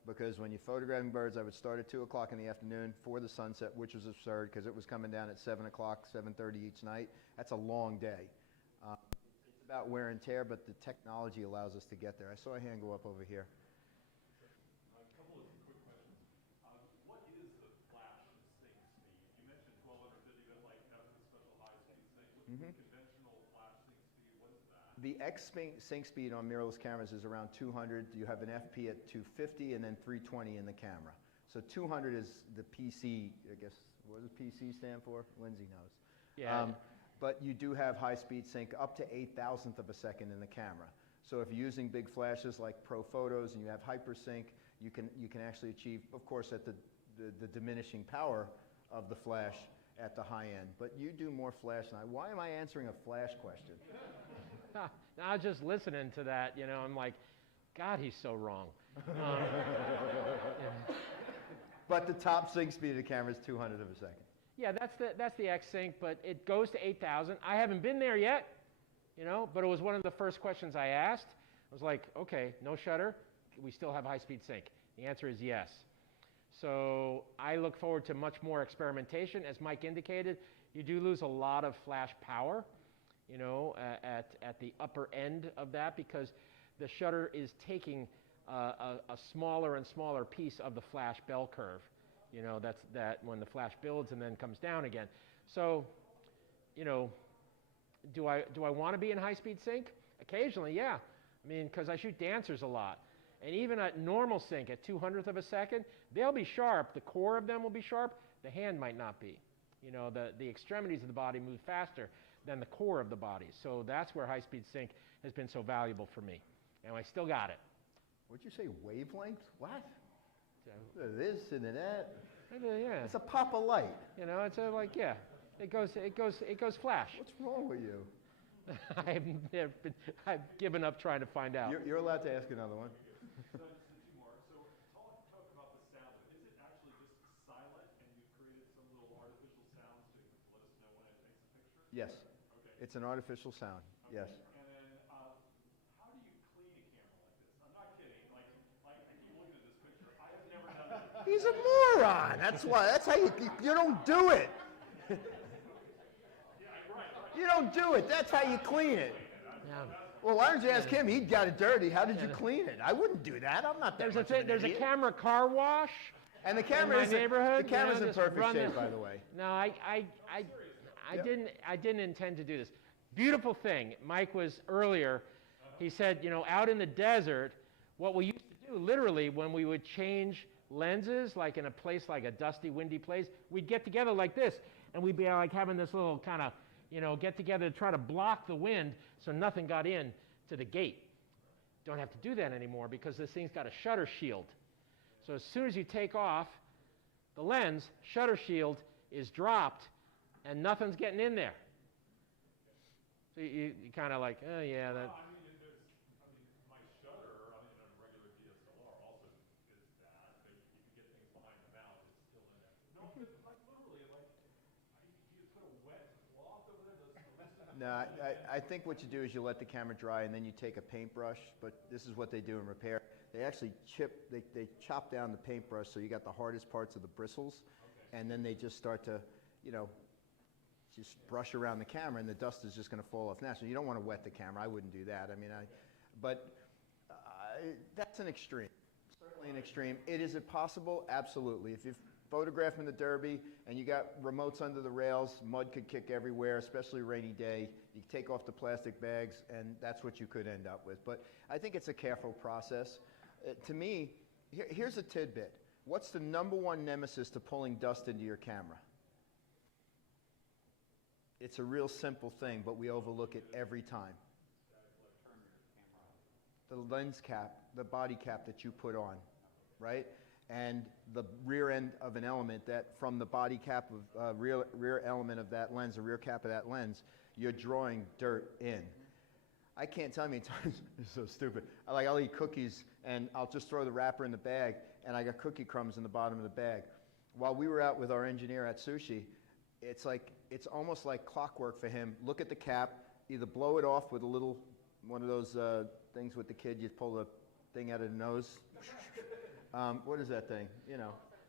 Because when you're photographing birds, I would start at 2 o'clock in the afternoon for the sunset, which was absurd because it was coming down at 7 o'clock, 7:30 each night. That's a long day. It's about wear and tear, but the technology allows us to get there. I saw a hand go up over here. A couple of quick questions. What is the flash sync speed? You mentioned 1250, but like that's the special high-speed sync. What's the conventional flash sync speed? What is that? The X sync speed on mirrorless cameras is around 200. You have an FP at 250 and then 320 in the camera. So 200 is the PC, I guess, what does PC stand for? Lindsay knows. Yeah. But you do have high-speed sync up to 8,000th of a second in the camera. So if you're using big flashes like Pro Photos and you have hypersync, you can actually achieve, of course, at the diminishing power of the flash at the high end. But you do more flash than I. Why am I answering a flash question? I was just listening to that, you know, I'm like, God, he's so wrong. Yeah. But the top sync speed of the camera is 200 of a second. Yeah, that's the X-Sync, but it goes to 8,000. I haven't been there yet, you know, but it was one of the first questions I asked. I was like, okay, no shutter, we still have high-speed sync. The answer is yes. So I look forward to much more experimentation. As Mike indicated, you do lose a lot of flash power, you know, at the upper end of that because the shutter is taking a smaller and smaller piece of the flash bell curve. You know, that's when the flash builds and then comes down again. So, you know, do I want to be in high-speed sync? Occasionally, yeah. I mean, because I shoot dancers a lot. And even at normal sync, at 200th of a second, they'll be sharp. The core of them will be sharp. The hand might not be. You know, the extremities of the body move faster than the core of the body. So that's where high-speed sync has been so valuable for me. And I still got it. What'd you say, wavelength? What? So, This and that. yeah. It's a pop of light. You know, it's like, yeah. It goes flash. What's wrong with you? I've given up trying to find out. You're allowed to ask another one. So just two more. So talk about the sound. Is it actually just silent, and you've created some little artificial sounds to let us know when it takes a picture? Yes. Okay. It's an artificial sound. Okay. Yes. And then, how do you clean a camera like this? I'm not kidding. Like I keep looking at this picture. I have never done it. He's a moron. That's why. That's how you don't do it. You don't do it. That's how you clean it. Yeah. Well, why don't you ask him? He got it dirty. How did you clean it? I wouldn't do that. I'm not that much of an There's a idiot. camera car wash. And the in camera my is neighborhood. the camera's in just perfect run shape, the- by the way. No, I Yep. didn't intend to do this. Beautiful thing. Mike was earlier. He said, out in the desert, what we used to do, literally, when we would change lenses, like in a place like a dusty, windy place, we'd get together like this, and we'd be like having this little kind of, get together to try to block the wind so nothing got in to the gate. Don't have to do that anymore because this thing's got a shutter shield. So as soon as you take off the lens, shutter shield is dropped, and nothing's getting in there. So you kind of like, oh yeah, that. My shutter, on a regular DSLR also is that, but you can get things behind the mount, it's still in there. No, but literally, you put a wet cloth over there. No, I think what you do is you let the camera dry and then you take a paintbrush, but this is what they do in repair. They actually they chop down the paintbrush so you got the hardest parts of the bristles, and then they just start to, just brush around the camera, and the dust is just going to fall off naturally. You don't want to wet the camera. I wouldn't do that. I mean, that's an extreme. Certainly an extreme. Is it possible? Absolutely. If you're photographing the Derby and you got remotes under the rails, mud could kick everywhere, especially a rainy day. You take off the plastic bags, and that's what you could end up with. But I think it's a careful process. To me, here's a tidbit. What's the number one nemesis to pulling dust into your camera? It's a real simple thing, but we overlook it every time. The lens cap, the body cap that you put on, right? And the rear end of an element that from the body cap of rear element of that lens, the rear cap of that lens, you're drawing dirt in. I can't tell how many times, it's so stupid. I'll eat cookies and I'll just throw the wrapper in the bag and I got cookie crumbs in the bottom of the bag. While we were out with our engineer at Sushi, it's almost like clockwork for him. Look at the cap, either blow it off with a little, one of those things with the kid, you pull the thing out of the nose. What is that thing?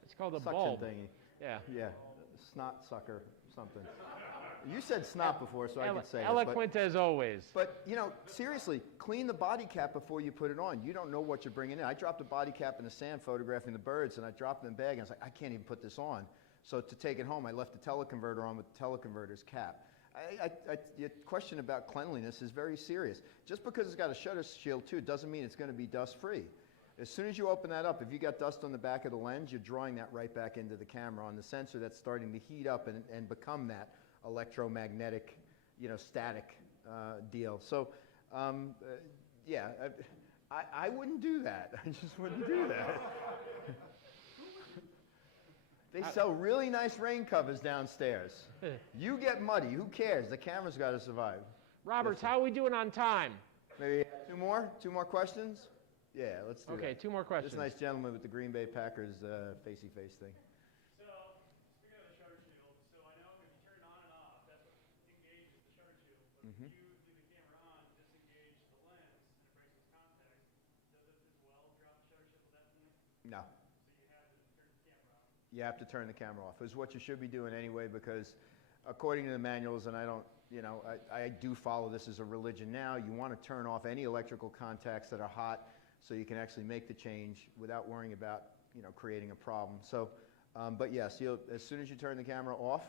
It's called a suction bulb. thingy. Yeah. Yeah, snot sucker, something. You said snot before, so I could say it. Eloquent as always. But, seriously, clean the body cap before you put it on. You don't know what you're bringing in. I dropped a body cap in the sand photographing the birds, and I dropped it in the bag, and I was like, I can't even put this on. So to take it home, I left the teleconverter on with the teleconverter's cap. Your question about cleanliness is very serious. Just because it's got a shutter shield, too, doesn't mean it's going to be dust-free. As soon as you open that up, if you got dust on the back of the lens, you're drawing that right back into the camera on the sensor that's starting to heat up and become that electromagnetic, static deal. So, yeah, I wouldn't do that. I just wouldn't do that. They sell really nice rain covers downstairs. You get muddy. Who cares? The camera's got to survive. Roberts, how are we doing on time? Maybe two more? Two more questions? Yeah, let's do that. Okay, two more questions. This nice gentleman with the Green Bay Packers facey-face thing. So, speaking of the shutter shield, so I know if you turn it on and off, that's what engages the shutter shield. But if you leave the camera on, disengage the lens, and it breaks its contact, does it as well drop the shutter shield definitely? No. So you have to turn the camera off. You have to turn the camera off. It's what you should be doing anyway, because according to the manuals, and I don't, I do follow this as a religion now, you want to turn off any electrical contacts that are hot so you can actually make the change without worrying about, creating a problem. So, but yes, as soon as you turn the camera off,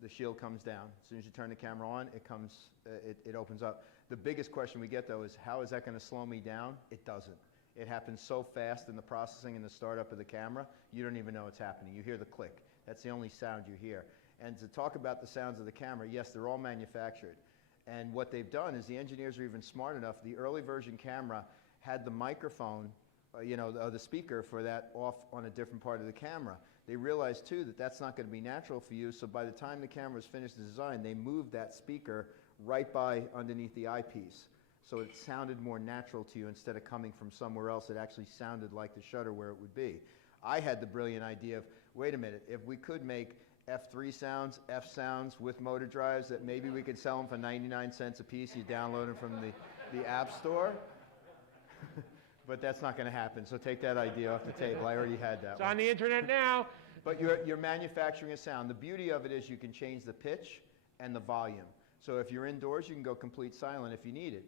the shield comes down. As soon as you turn the camera on, it opens up. The biggest question we get, though, is how is that going to slow me down? It doesn't. It happens so fast in the processing and the startup of the camera, you don't even know it's happening. You hear the click. That's the only sound you hear. And to talk about the sounds of the camera, yes, they're all manufactured. And what they've done is the engineers are even smart enough. The early version camera had the microphone the speaker for that off on a different part of the camera. They realized too that that's not going to be natural for you, so by the time the camera was finished the design, they moved that speaker right by underneath the eyepiece. So it sounded more natural to you instead of coming from somewhere else. It actually sounded like the shutter where it would be. I had the brilliant idea of, wait a minute, if we could make F3 sounds, F sounds with motor drives, that maybe we could sell them for 99 cents a piece. You download them from the App Store. But that's not going to happen, so take that idea off the table. I already had that It's one. on the internet now. But you're manufacturing a sound. The beauty of it is you can change the pitch and the volume. So if you're indoors, you can go complete silent if you need it.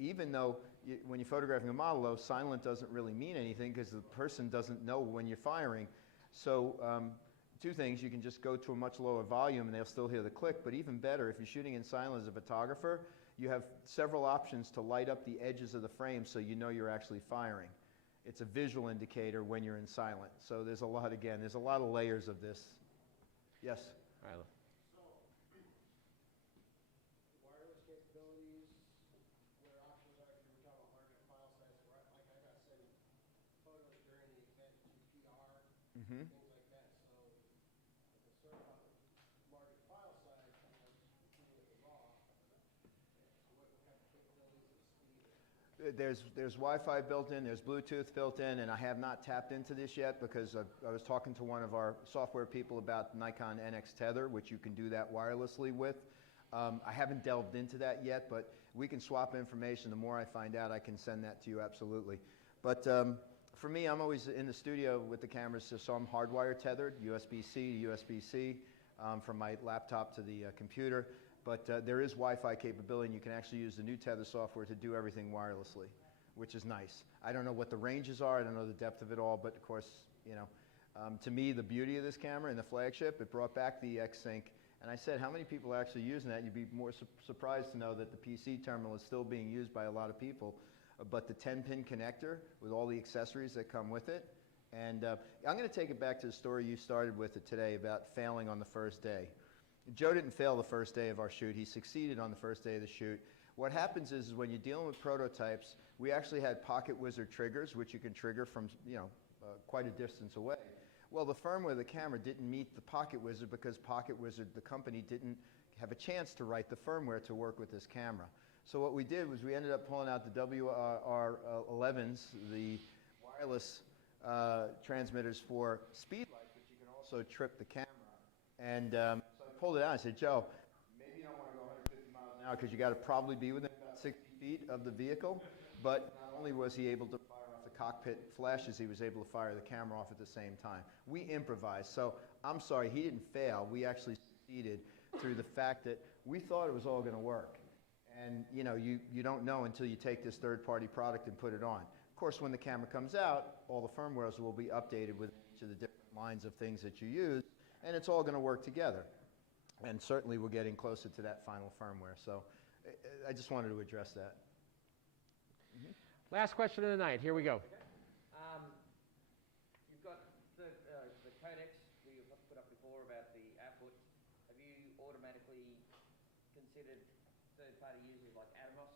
Even though when you're photographing a model, though, silent doesn't really mean anything because the person doesn't know when you're firing. So two things, you can just go to a much lower volume and they'll still hear the click, but even better, if you're shooting in silent as a photographer, you have several options to light up the edges of the frame so you know you're actually firing. It's a visual indicator when you're in silent. So there's a lot of layers of this. Yes? All right. Wireless capabilities, what our options are, if you were talking about larger file size, like I got sending photos during the event to PR, Mm-hmm. things like that. So I'm concerned about larger file size, competing with the raw. So what kind of capabilities and speed? There's Wi-Fi built in, there's Bluetooth built in, and I have not tapped into this yet because I was talking to one of our software people about Nikon NX Tether, which you can do that wirelessly with. I haven't delved into that yet, but we can swap information. The more I find out, I can send that to you, absolutely. But for me, I'm always in the studio with the cameras, so I'm hardwire tethered, USB-C to USB-C, from my laptop to the computer. But there is Wi-Fi capability, and you can actually use the new Tether software to do everything wirelessly, which is nice. I don't know what the ranges are, I don't know the depth of it all, but of course, to me, the beauty of this camera and the flagship, it brought back the X-Sync. And I said, how many people are actually using that? You'd be more surprised to know that the PC terminal is still being used by a lot of people. But the 10-pin connector with all the accessories that come with it. And I'm going to take it back to the story you started with it today about failing on the first day. Joe didn't fail the first day of our shoot. He succeeded on the first day of the shoot. What happens is when you're dealing with prototypes, we actually had Pocket Wizard triggers, which you can trigger from quite a distance away. Well, the firmware of the camera didn't meet the Pocket Wizard because Pocket Wizard, the company, didn't have a chance to write the firmware to work with this camera. So what we did was we ended up pulling out the WR11s, the wireless transmitters for speed lights, which you can also trip the camera. And so I pulled it out and I said, Joe, maybe you don't want to go 150 miles an hour because you got to probably be within about 60 feet of the vehicle. But not only was he able to fire off the cockpit flashes, he was able to fire the camera off at the same time. We improvised. So I'm sorry, he didn't fail. We actually succeeded through the fact that we thought it was all going to work. And you don't know until you take this third-party product and put it on. Of course, when the camera comes out, all the firmwares will be updated with each of the different lines of things that you use, and it's all going to work together. And certainly we're getting closer to that final firmware. So I just wanted to address that. Mm-hmm. Last question of the night. Here we go. You've got the codecs that you put up before about the output. Have you automatically considered third-party users like Atomos?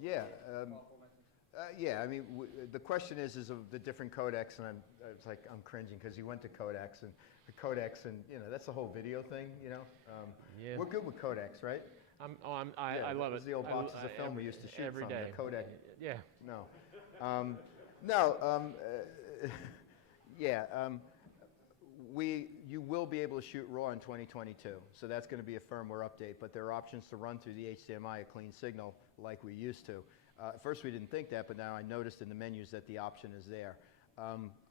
Yeah. Yeah, I mean, the question is of the different codecs, and it's like I'm cringing because he went to codecs, and the codecs, and that's the whole video thing, Yeah. We're good with codecs, right? I love it. The old boxes of film we used to shoot every from, day. the codec. Yeah. No. You will be able to shoot RAW in 2022, so that's going to be a firmware update, but there are options to run through the HDMI a clean signal like we used to. At first we didn't think that, but now I noticed in the menus that the option is there.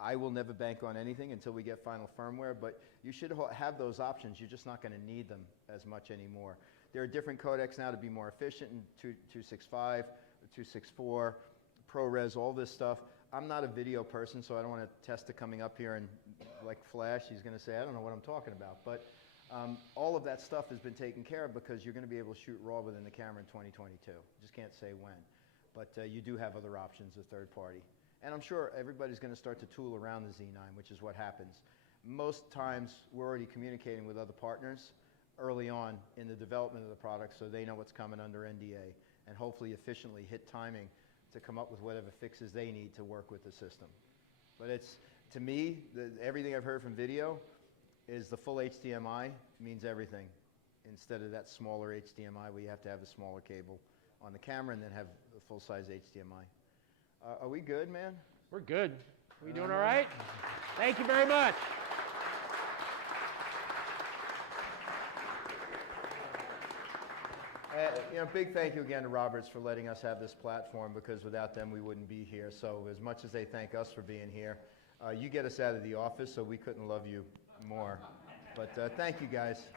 I will never bank on anything until we get final firmware, but you should have those options. You're just not going to need them as much anymore. There are different codecs now to be more efficient in 265, 264, ProRes, all this stuff. I'm not a video person, so I don't want to test it coming up here and like Flash, he's going to say, I don't know what I'm talking about. But all of that stuff has been taken care of because you're going to be able to shoot RAW within the camera in 2022. Just can't say when. But you do have other options of third party. And I'm sure everybody's going to start to tool around the Z9, which is what happens. Most times we're already communicating with other partners early on in the development of the product so they know what's coming under NDA and hopefully efficiently hit timing to come up with whatever fixes they need to work with the system. But it's, to me, everything I've heard from video is the full HDMI means everything, instead of that smaller HDMI where you have to have a smaller cable on the camera and then have a full-size HDMI. Are we good, man? We're good. We doing all right? Thank you very much. Big thank you again to Roberts for letting us have this platform, because without them we wouldn't be here. So as much as they thank us for being here, you get us out of the office, so we couldn't love you more. But thank you, guys.